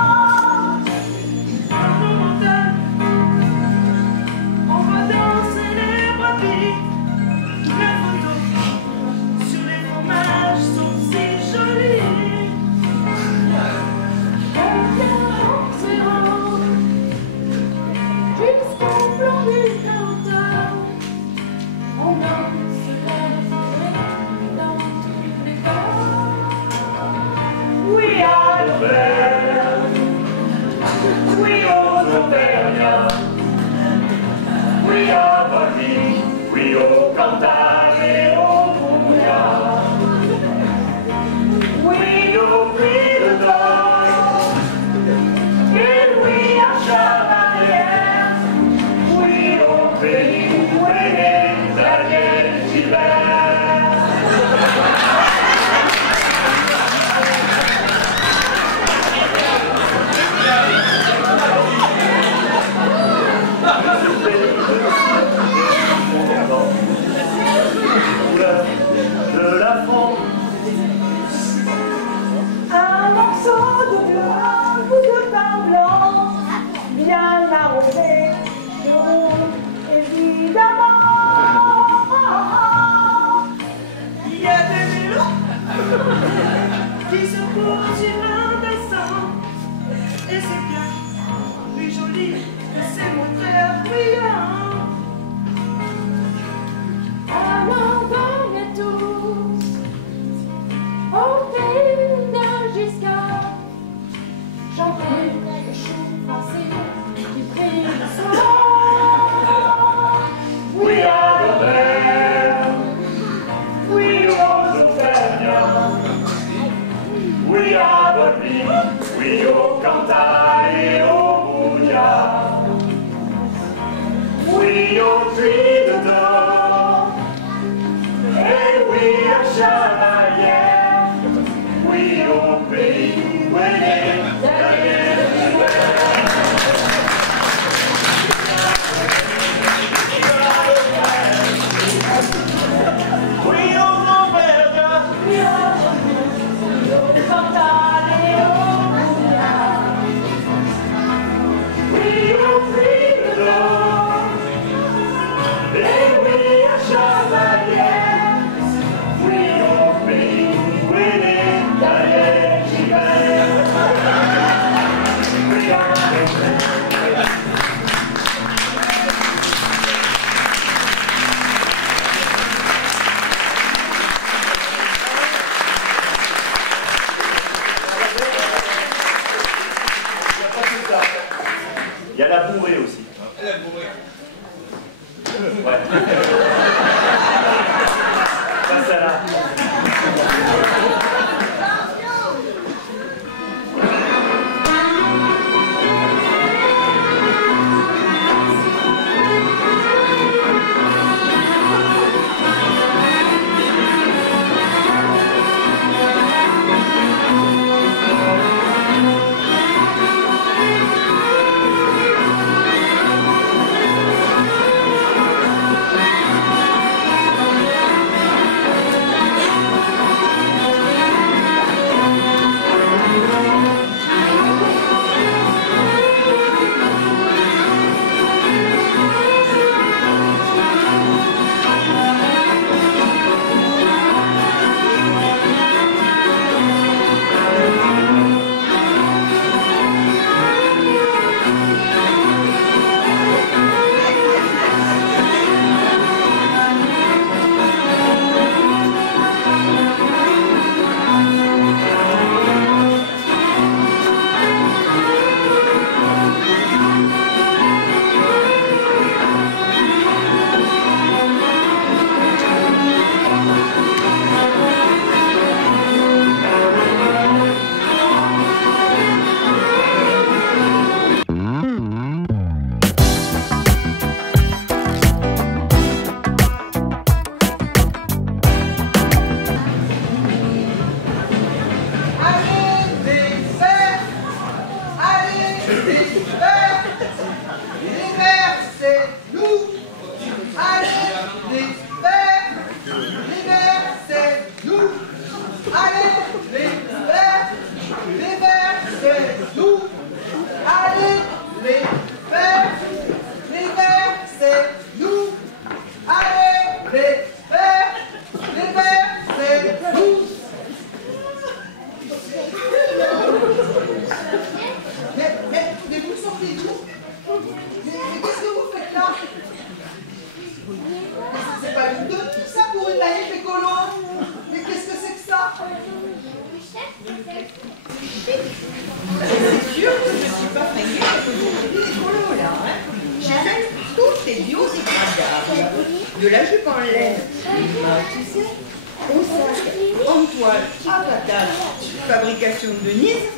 Dans nos montagnes, on va danser les brebis. Les photos sur les fromages sont si jolies. Jusqu'au plan du compteur, on danse la dans tous les corps. Oui à l'Auvergne, oui aux Auvergnats, oui à Volvic, oui au Cantal et au Bouillard, oui au Puy de Dôme, et oui à Chamalières, oui au pays où est né Daniel Gilbert. Il y a la bourrée aussi. La bourrée. Ouais. Ça, ça là. C'est sûr que je ne suis pas fringuée à cause de l'écolo là. Chez elle, tout est biodégradable. De la jupe en laine, tu sais, au sac, en toile, à patate, fabrication de Nice.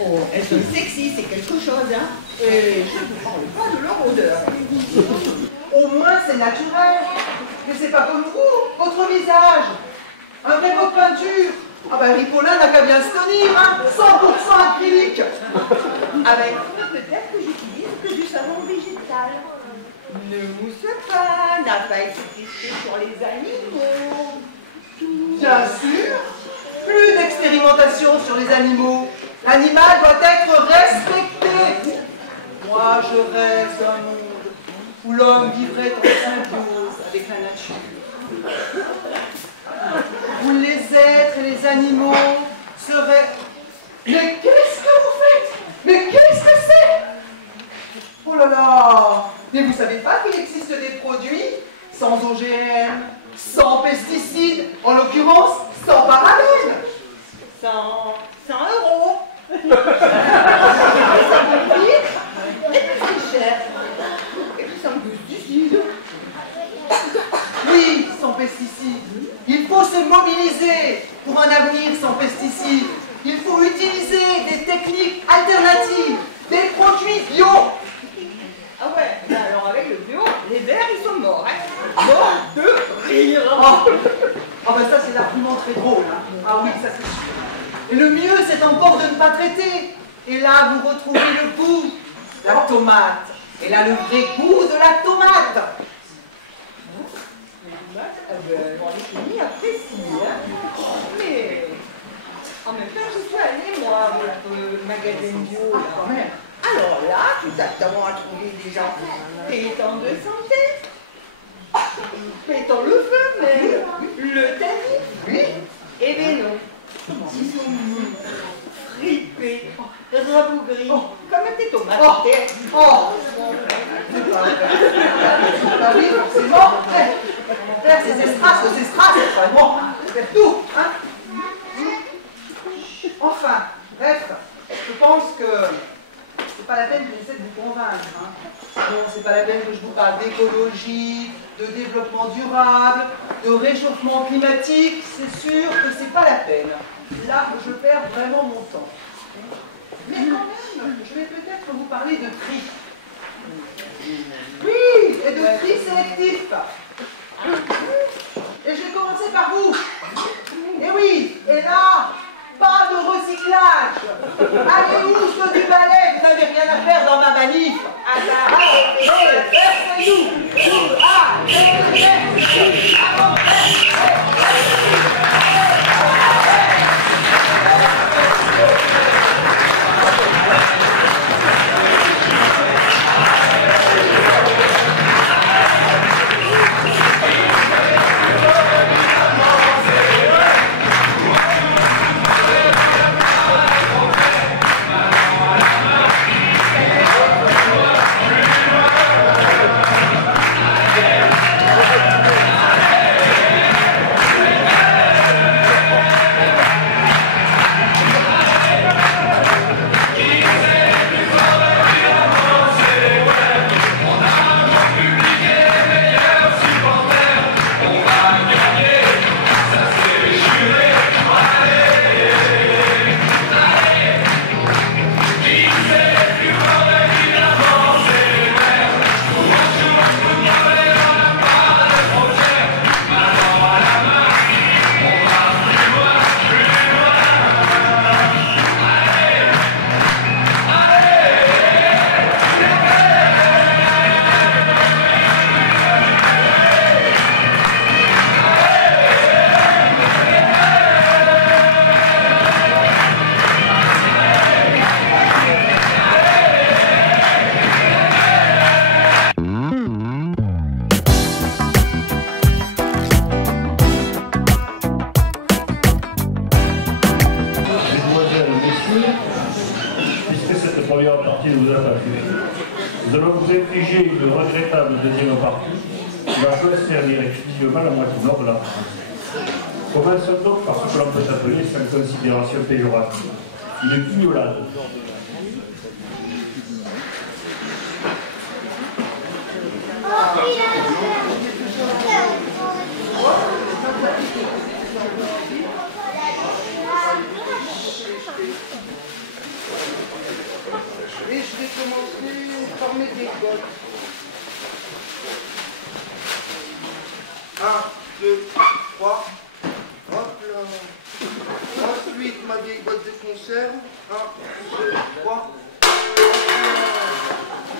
Oh, elles sont sexy, c'est quelque chose, hein. Et je ne parle pas de leur odeur. Au moins c'est naturel. Mais c'est pas comme vous, votre visage. Un vrai pot de peinture. Ah ben Ripollin n'a qu'à bien se tenir, hein. 100% acrylique. Avec peut-être que j'utilise que du savon végétal. Ne mousse pas, n'a pas été testé sur les animaux. Bien sûr. Plus d'expérimentation sur les animaux. L'animal doit être respecté. Moi, je rêve d'un monde où l'homme vivrait en symbiose avec la nature. Où les êtres et les animaux seraient... Mais qu'est-ce que vous faites? Mais qu'est-ce que c'est? Oh là là! Mais vous savez pas qu'il existe des produits sans OGM, sans pesticides, en l'occurrence sans parabènes? 100 euros. Et puis c'est cher. Et puis sans pesticides. Oui, sans pesticides. Il faut se mobiliser pour un avenir sans pesticides. Il faut utiliser des techniques alternatives, des produits bio. Ah ouais, alors avec le bio, les vers ils sont morts, hein. Morts de rire. Ah ben ça c'est l'argument très drôle, hein. Ah oui, ça c'est sûr. Et le mieux c'est encore de ne pas traiter. Et là vous retrouvez le goût, la tomate. Et là le vrai goût de la tomate. Les apprécient, hein. Mais en même temps, je suis allée, moi, à votre magasin bio. Quand même. Alors là, tu t'attends à trouver des gens pétants de santé. Pétants le feu, même. Le tannis. Oui. Eh bien non. Ils sont mous, fripés, rabougris, comme tes tomates. Bah oui, forcément. Faire ces estraces, c'est vraiment faire tout, hein. Enfin, bref, je pense que c'est pas la peine que j'essaie de vous convaincre. Hein. Non, c'est pas la peine que je vous parle d'écologie, de développement durable, de réchauffement climatique. C'est sûr que c'est pas la peine. Là, je perds vraiment mon temps. Mais quand même, je vais peut-être vous parler de tri. Oui, et de tri sélectif. Et je vais commencer par vous. Et oui, et là, pas de recyclage. Allez où ceux du balai, vous n'avez rien à faire dans ma manif. Allez, versez-nous. Nous allons vous infliger une regrettable deuxième partie qui va concerner exclusivement la moitié nord de la France. Commençons donc par ce que l'on peut appeler, sans considération péjorative, une guignolade. Et je vais commencer par mes décotes. 1, 2, 3. Hop là. Ensuite, ma vieille boîte de conserve. 1, 2, 3.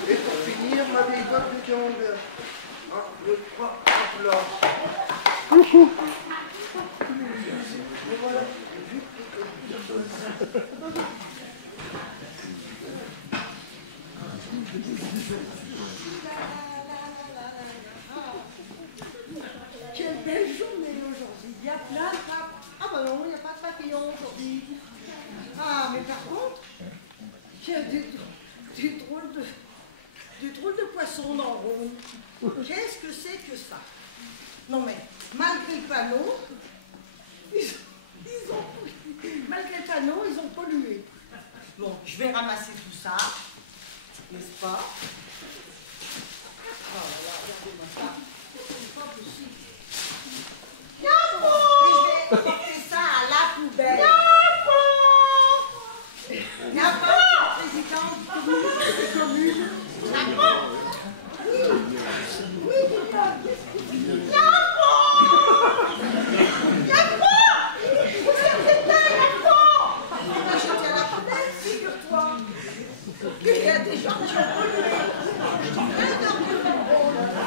Et pour finir, ma vieille boîte de camembert. 1, 2, 3. Hop là. Et voilà. Quelle belle journée aujourd'hui. Il y a plein de papillons. Ah bah non, il n'y a pas de papillons aujourd'hui. Ah, mais par contre, il y a des drôles de poissons dans le Rhône. Qu'est-ce que c'est que ça? Non mais, malgré le panneau, malgré le panneau, ils ont pollué. Bon, je vais ramasser tout ça, n'est-ce pas? Oh là, regardez-moi ça. C'est pas possible. Et je vais porter ça à la poubelle. N'importe, présidente de commune. Oui. Vous êtes là, j'étais à la poubelle, figure-toi. Il y a des gens qui ont pollué.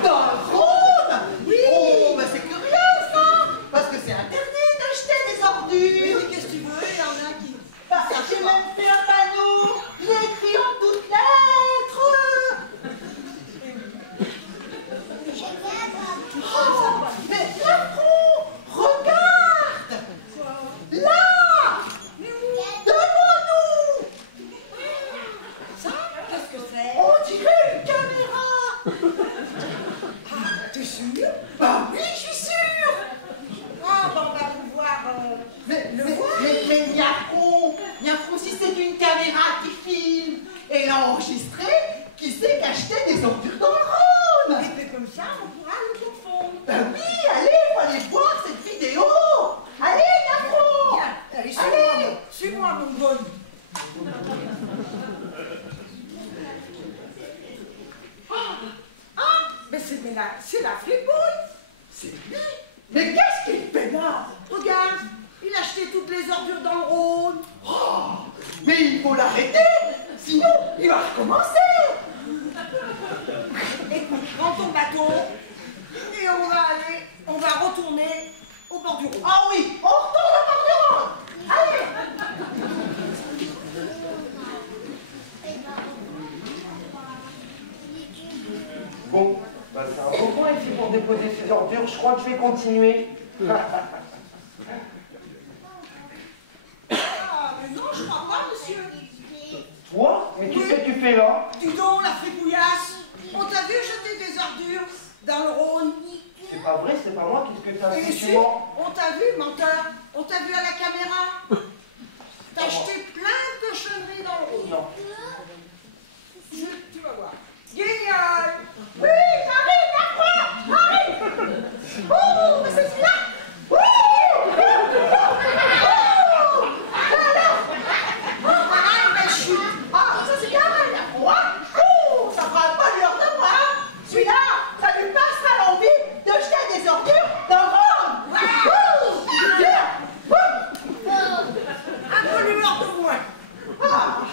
Dans le Rhône? Oui. Oh, bah c'est curieux ça. Parce que c'est interdit de jeter des ordures. Mais qu'est-ce que tu veux? Il y en a qui... Bah, j'ai même fait un panneau. J'ai écrit en toutes lettres. Oh, mais Lafron, regarde. Là. Devant nous. Ça, qu'est-ce que c'est? On dirait une caméra. Ah, t'es sûr? Bah oui, je suis sûre. Ah, bah on va pouvoir mais Niafron, si c'est une caméra qui filme, Et il a enregistré qui c'est qui achetait des ordures dans le Rhône. Et puis comme ça, on pourra le confondre. Ben oui, allez, faut aller voir cette vidéo. Allez, Nafro. Allez, allez. Suis-moi, mon bonne. Mais c'est la flipouille. C'est lui. Mais qu'est-ce qu'il fait là? Regarde, il a acheté toutes les ordures dans le Rhône. Oh, mais il faut l'arrêter, sinon il va recommencer. Écoute, prends ton bateau et on va retourner au bord du Rhône. Ah oui, on retourne au bord du Rhône. Allez. Bon, bah c'est un bon point ici pour déposer ces ordures. Je crois que je vais continuer. Ah, mais non, je crois pas, monsieur. Toi? Mais qu'est-ce que tu fais là? Dis donc, la fripouillasse. On t'a vu jeter des ordures dans le Rhône. C'est pas vrai, c'est pas moi. Qu'est-ce que t'as Et fait si, chez moi? on t'a vu, menteur. On t'a vu à la caméra. T'as acheté plein de cochonneries dans le Rhône. Non. Tu vas voir. Génial. Oui, j'arrive, Nafro, j'arrive. Oh, mais c'est celui-là. Oui. Voilà une belle chute. Ah, ça c'est bien, Nafro. Oh, ça fera pas l'heure de moi. Celui-là, ça lui passera l'envie de jeter des ordures dans le Rhône. Un pollueur de moins. Ah.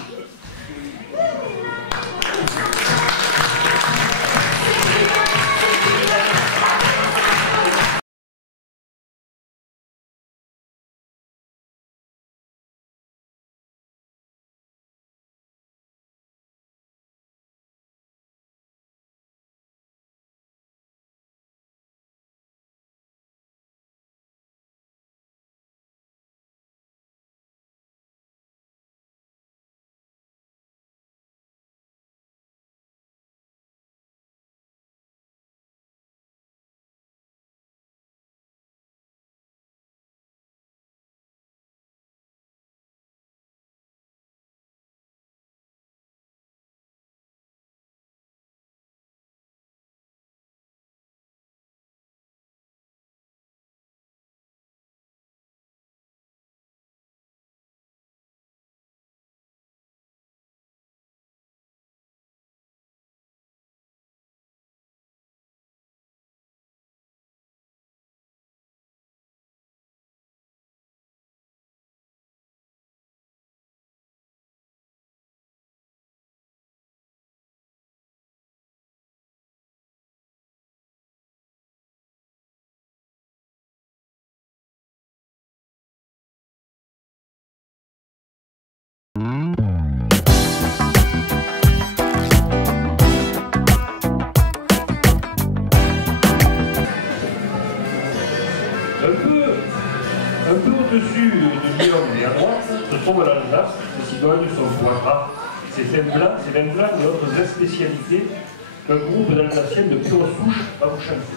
Un peu au-dessus de Lyon et à droite se trouve l'Alsace, ses cigognes, son foie gras, ses vins blancs et autres spécialités qu'un groupe d'Alsaciennes de pure souche va vous chanter.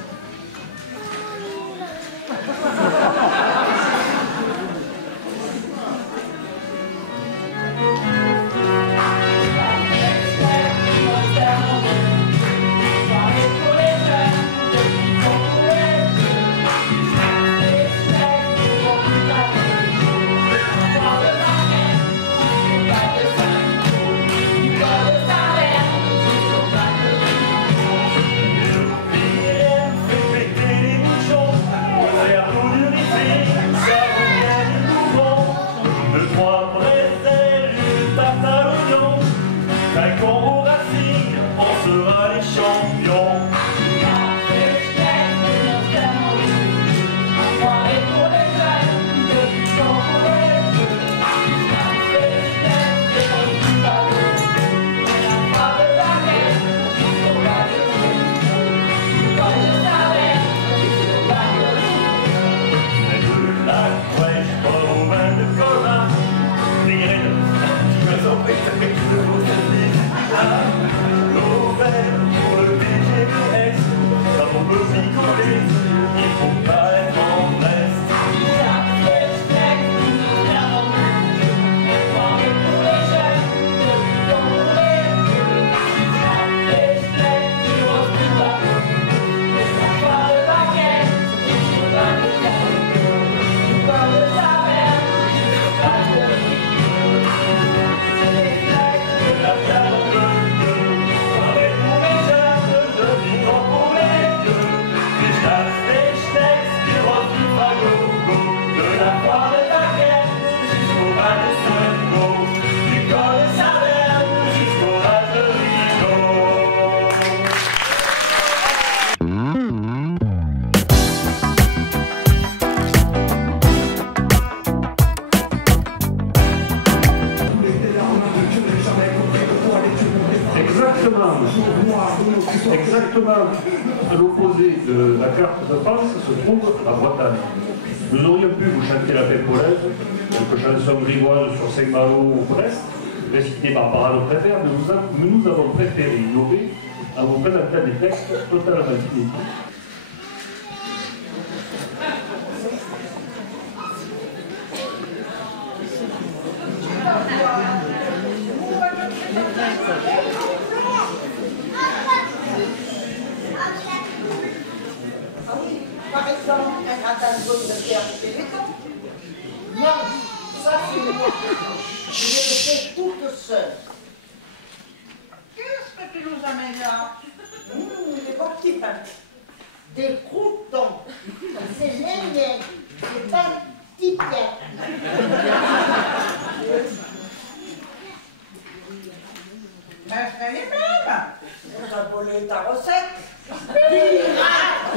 exactement à l'opposé de la carte de France se trouve la Bretagne. Nous aurions pu vous chanter la Pépolaise, quelques chansons grivoises sur Saint-Malo ou Brest, récitées par Barbara de Prévert, mais nous avons préféré innover en vous présentant des textes totalement inédits. Par exemple, un attention de terre au Téléthon. Non, ça c'est moi. Je le fais toute seule. Qu'est-ce que tu nous amènes là? Des beaux petits pains. Des croûtons. C'est les miens. C'est pas petit Pierre. Ben, c'est les mêmes. On a volé ta recette. Pirate!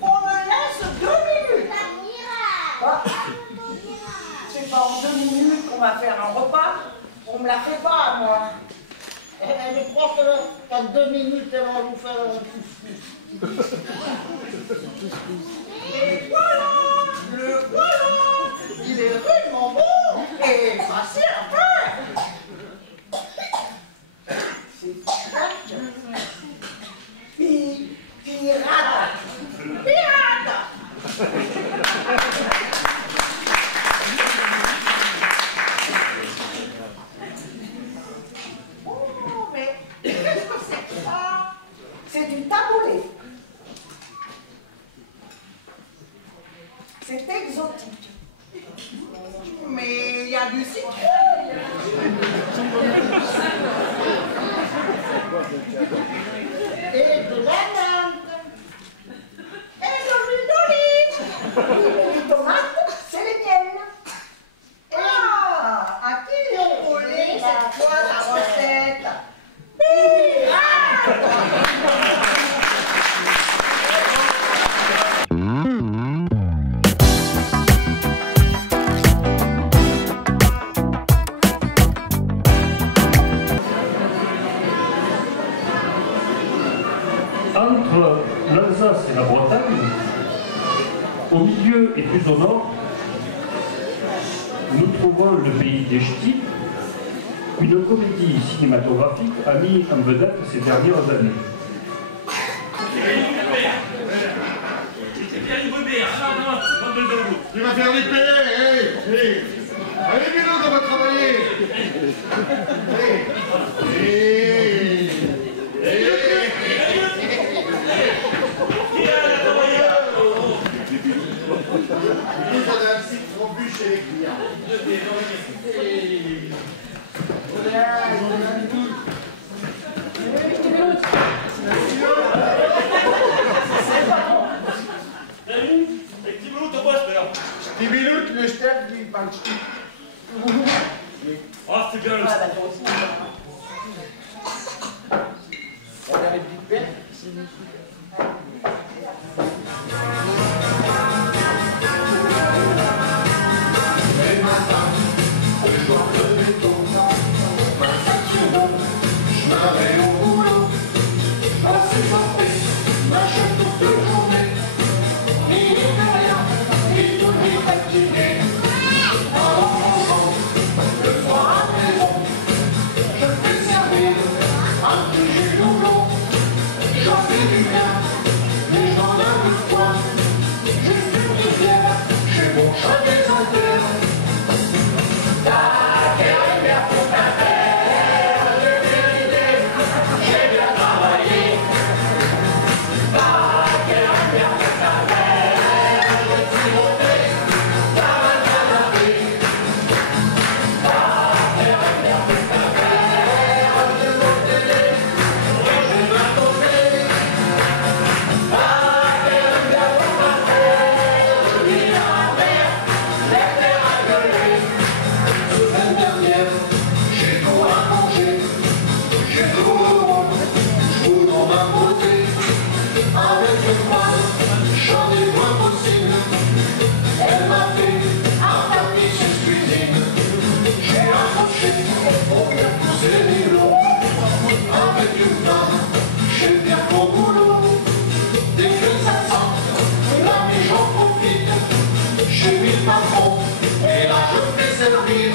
On me laisse 2 minutes. Bah, c'est pas en 2 minutes qu'on va faire un repas. On me la fait pas, moi. Elle croit qu'en 2 minutes, elle va vous faire un couscous. Et voilà, le voilà. Il est vraiment bon et facile à faire. C'est pirate. Pirate. Oh, mais qu'est-ce que c'est que ça? C'est du taboulé. C'est exotique. Mais il y a du citron. Et de la menthe. Et de l'huile d'olive. Les tomates, c'est les miennes. Ah, à qui ils ont collé cette fois la recette? Pirate! Entre l'Alsace et la Bretagne, au milieu et plus au nord, nous trouvons le pays des Ch'tis, une comédie cinématographique a mis en vedette ces dernières années. Tu vas faire les payer, allez, Bilo, on va travailler. Vous avez un citron bu chez les clients. Die Minuten, wir sterben wie beim Stieg. Ach, du Girls. chez mes patrons, et là je fais servir.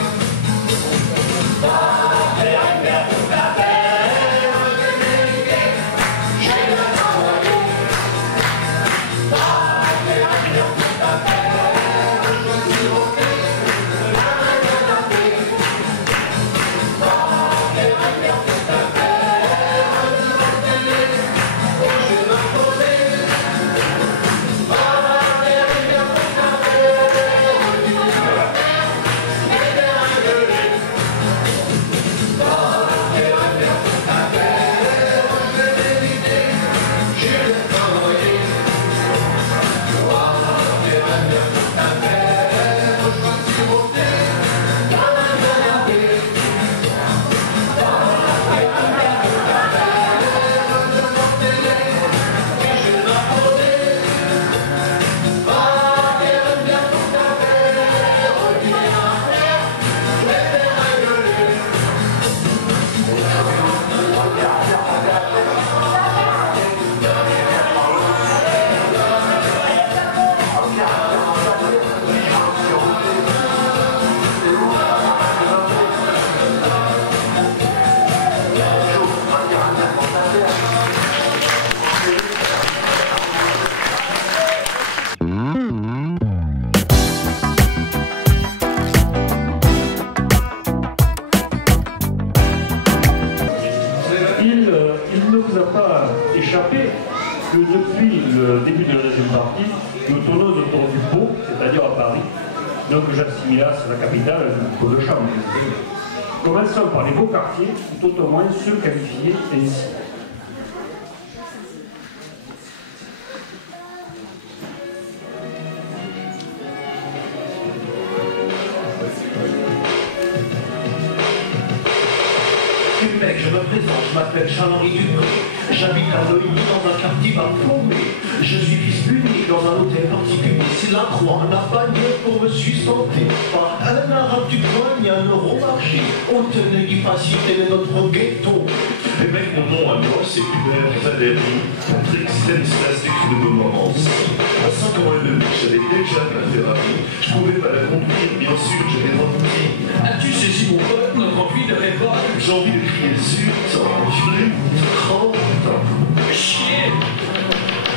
Il ne vous a pas échappé que depuis le début de la deuxième partie, nous tournons autour du pot, c'est-à-dire à Paris, donc Jacques Similas, la capitale du pot de chambre. Commençons par les beaux quartiers, tout au moins ceux qualifiés ainsi. Québec, je me présente, je m'appelle Charles-Henri Dupré. J'habite à Neuilly dans un quartier mal plombé. Je suis fils unique dans un hôtel particulier. C'est la croix, la bannière pour me sustenter. Par un arabe du coin, il y a un Euromarché. On tenait du facile, tel est notre ghetto. Et mec, mon nom à moi, c'est Hubert Valéry. Patrick Stanislas de Montmorency. À 5 ans et demi, j'avais déjà ma Ferrari. Je pouvais pas la conduire, bien sûr, j'avais menti. As-tu saisi mon pote, notre envie de révolte? J'ai envie de crier zut, flûte, crotte. Chier!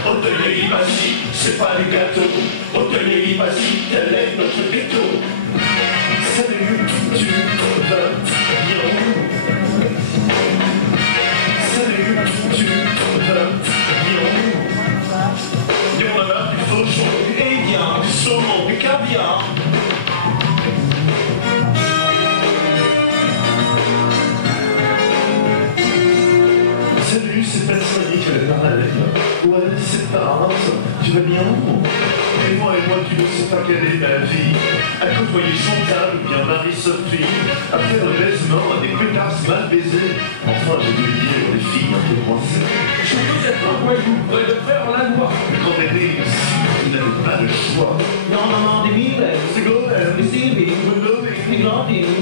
Hôtelier Limassi, c'est pas du gâteau. Hôtelier Limassi, tel est notre ghetto. Salut, tu vas bien où? Salut, tu vas bien où? Il y en a du fauchon, et bien, du saumon, du caviar. Salut, c'est Persani, tu vas par la lettre. Ouais, c'est Tars, tu vas bien? Et moi, tu ne sais pas quelle est ma vie. À côtoyer Chantal ou bien Marie-Sophie. À faire le baisement à des pétards mal baisés. Enfin, j'ai dû le dire, les filles un peu coincées. Je vous êtes un voyou, près de faire la loi. Quand on est né ici, vous n'avez pas le choix. Non, maman, des mille, c'est golden, des Sylvie, des Glandines.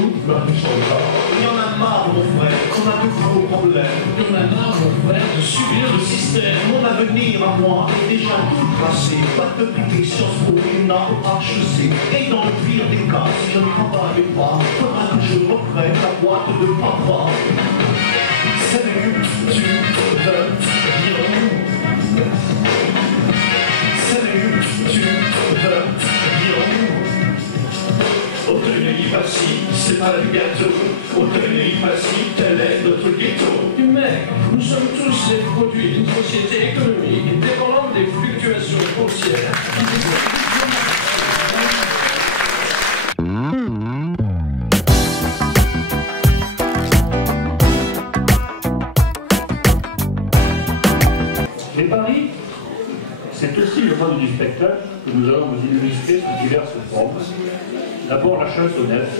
Il y en a marre, mon frère, qu'on a de gros problèmes. Il y en a marre, mon frère, de subir le système. Mon avenir à moi est déjà tout tracé. Pas de piquer Sciences Po, ENA ou HEC. Et dans le pire des cas, si je ne travaille pas, faudra que je reprenne la boîte de papa. Salut, tu vas bien où? Salut, tu vas bien où? Hôtelier Limassi, c'est pas du gâteau. Hôtelier Limassi, tel est notre ghetto. Mais nous sommes tous les produits d'une société économique dépendante des fluctuations foncières. Mais Paris, c'est aussi le monde du spectacle que nous allons vous illustrer sous diverses formes. D'abord la chansonnette,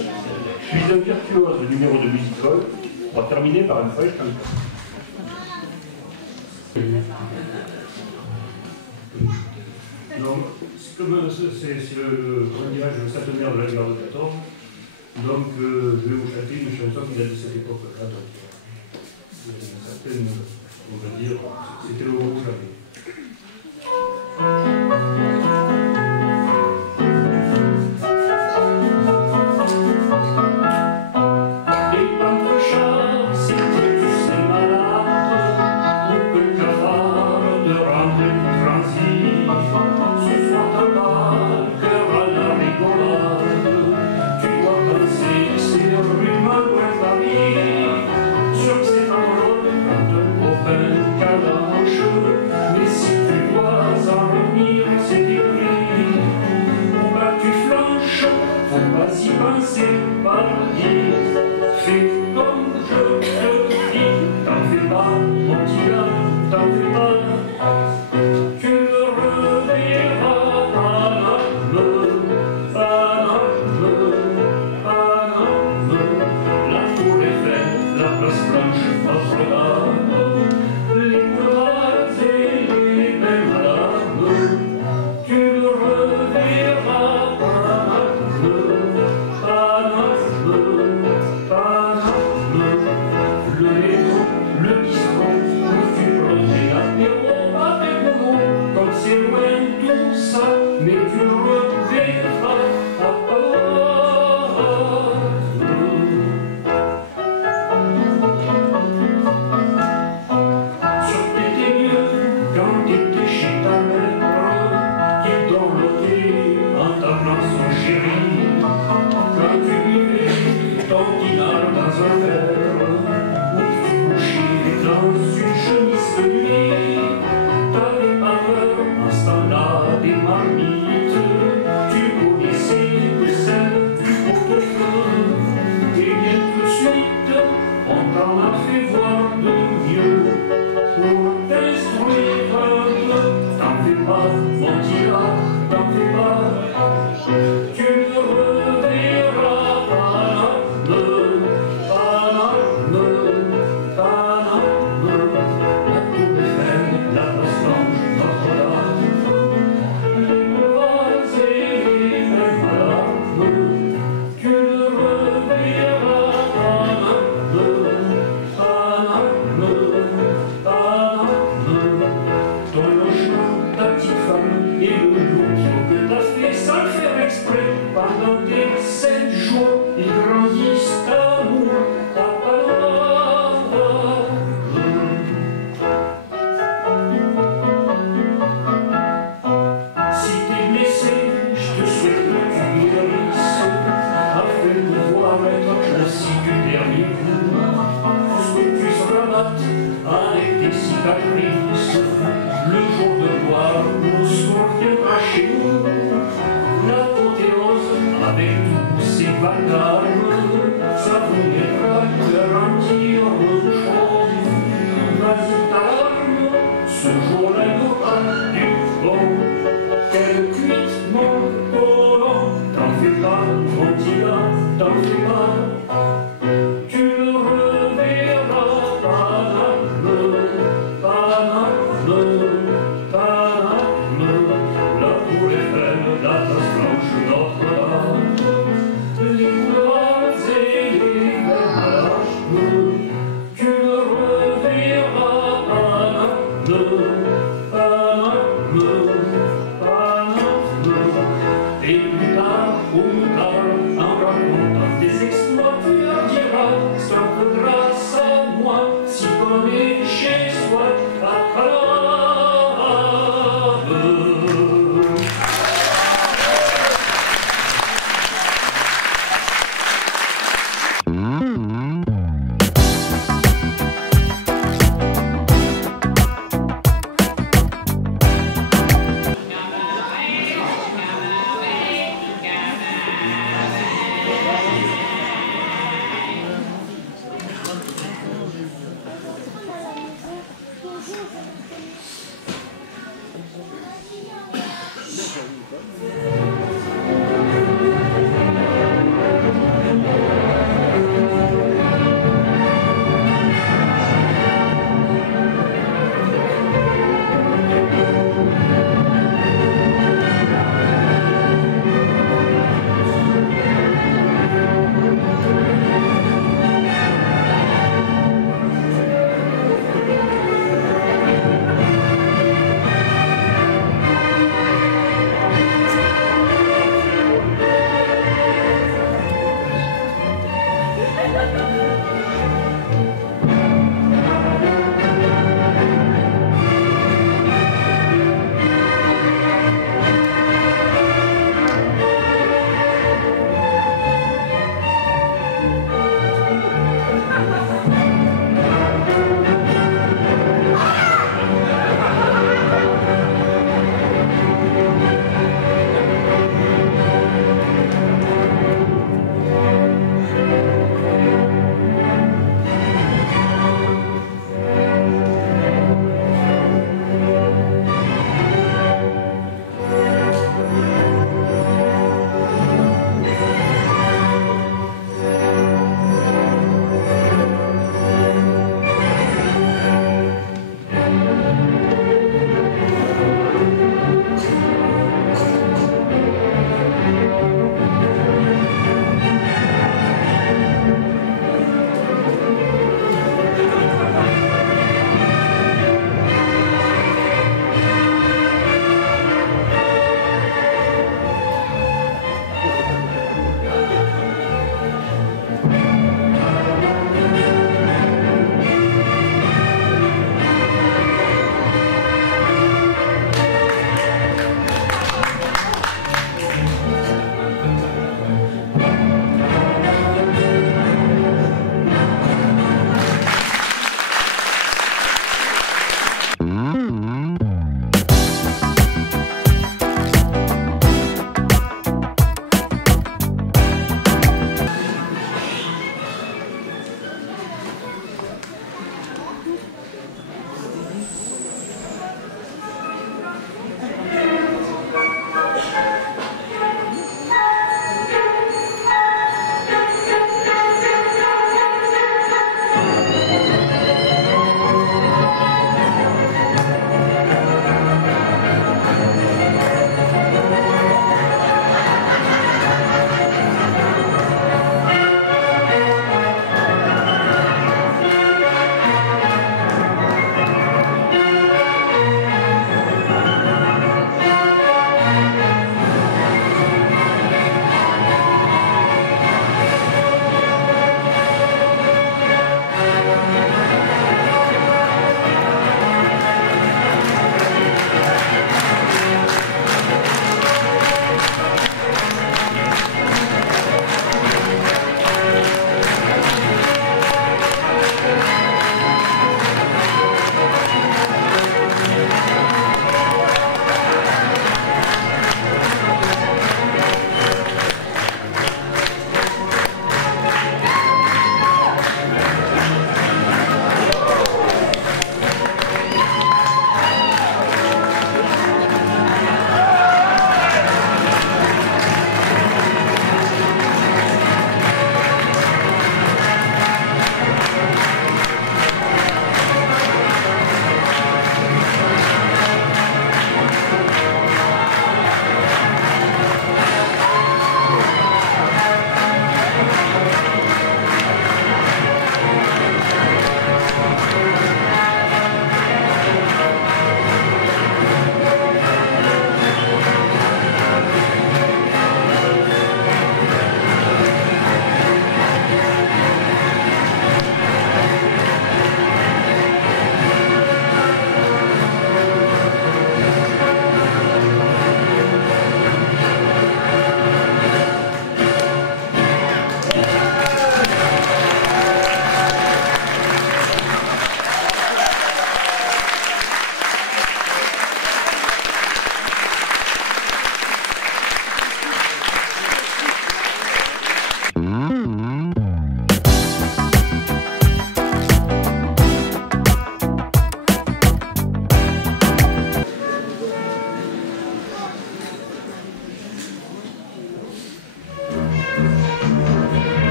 puis un virtuose numéro de musical, pour terminer par un feuille cancan. Donc, comme c'est le centenaire de la guerre de 14, donc je vais vous chanter une chanson qui date de cette époque-là. Donc, certaines, on va dire, c'était le rouge à mais tu le reverras à sur t'étais mieux quand t'étais chez ta mère, qui dorlotait en t'appelant son chéri, quand tu buvais ton pinard dans un verre, ou tu couchais dans une chemise de nuit. T'avais pas peur en ce temps-là des marmites, tu connaissais le sel du portefeuille, et bien tout de suite, on t'en a fait voir de mieux pour t'instruire un peu. T'en fais pas, mon tira, t'en fais pas, tu ne reverras Paname, la tour Eiffel, la place blanche, Notre-Dame, les boulevards et les mêmes larmes, tu ne reverras Paname, ton logement, ta petite femme et le lourd que t'as fait sans le faire exprès. Pendant tes 7 jours, ils grandissent d'amour à si t'es blessé, je te souhaite que tu guérisses, afin de pouvoir être aussi du dernier coup, que tu seras batte avec tes cicatrices. Le jour de gloire, mon soir viendra chez nous, l'apothéose avec tous ses bagages, ça vous mettra garantir une chose, vas-y t'arme, ce jour-là il aura du bon, quelle cuite mon colon, t'en fais pas, mon tira, t'en fais pas, tu ne reverras Paname, la tour Eiffel, la place blanche, Notre-Dame, les boulevards et les mêmes larmes, tu ne reverras Paname, et plus tard, au tard, en racontant tes exploits, tu leur diras, c'est un peu grâce à moi, si on est chez soi, à Paname.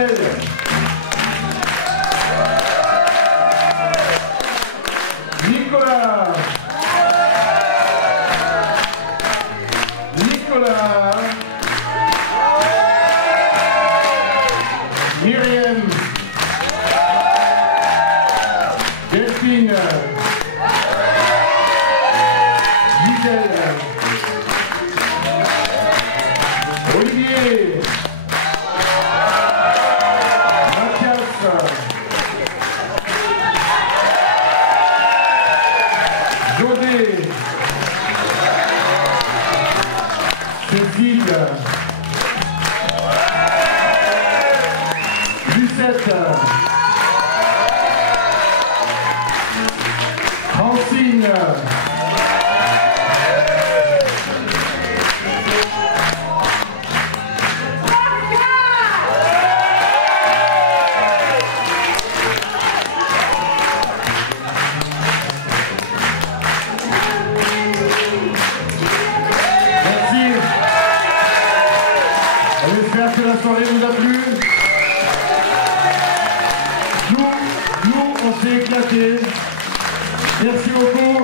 Gisèle. Nicolas. Nicolas. Myriam. Delphine. Gisèle. Olivier. Mathias. Jodé. Cécile. Lucette. Francine. J'espère que la soirée vous a plu. Nous, on s'est éclatés. Merci beaucoup.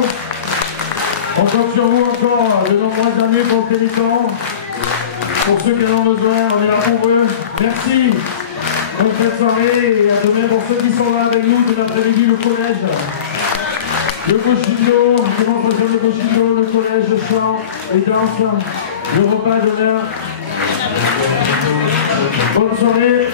On compte sur vous encore de nombreuses années pour le Pélican. Pour ceux qui en ont besoin, on est là pour eux. Merci. Bonne fête soirée et à demain pour ceux qui sont là avec nous de l'après-midi, le collège. Le Gauchillo, démonstration de Gauchillo, le collège, chant et danse. Le repas d'honneur. Bonne soirée.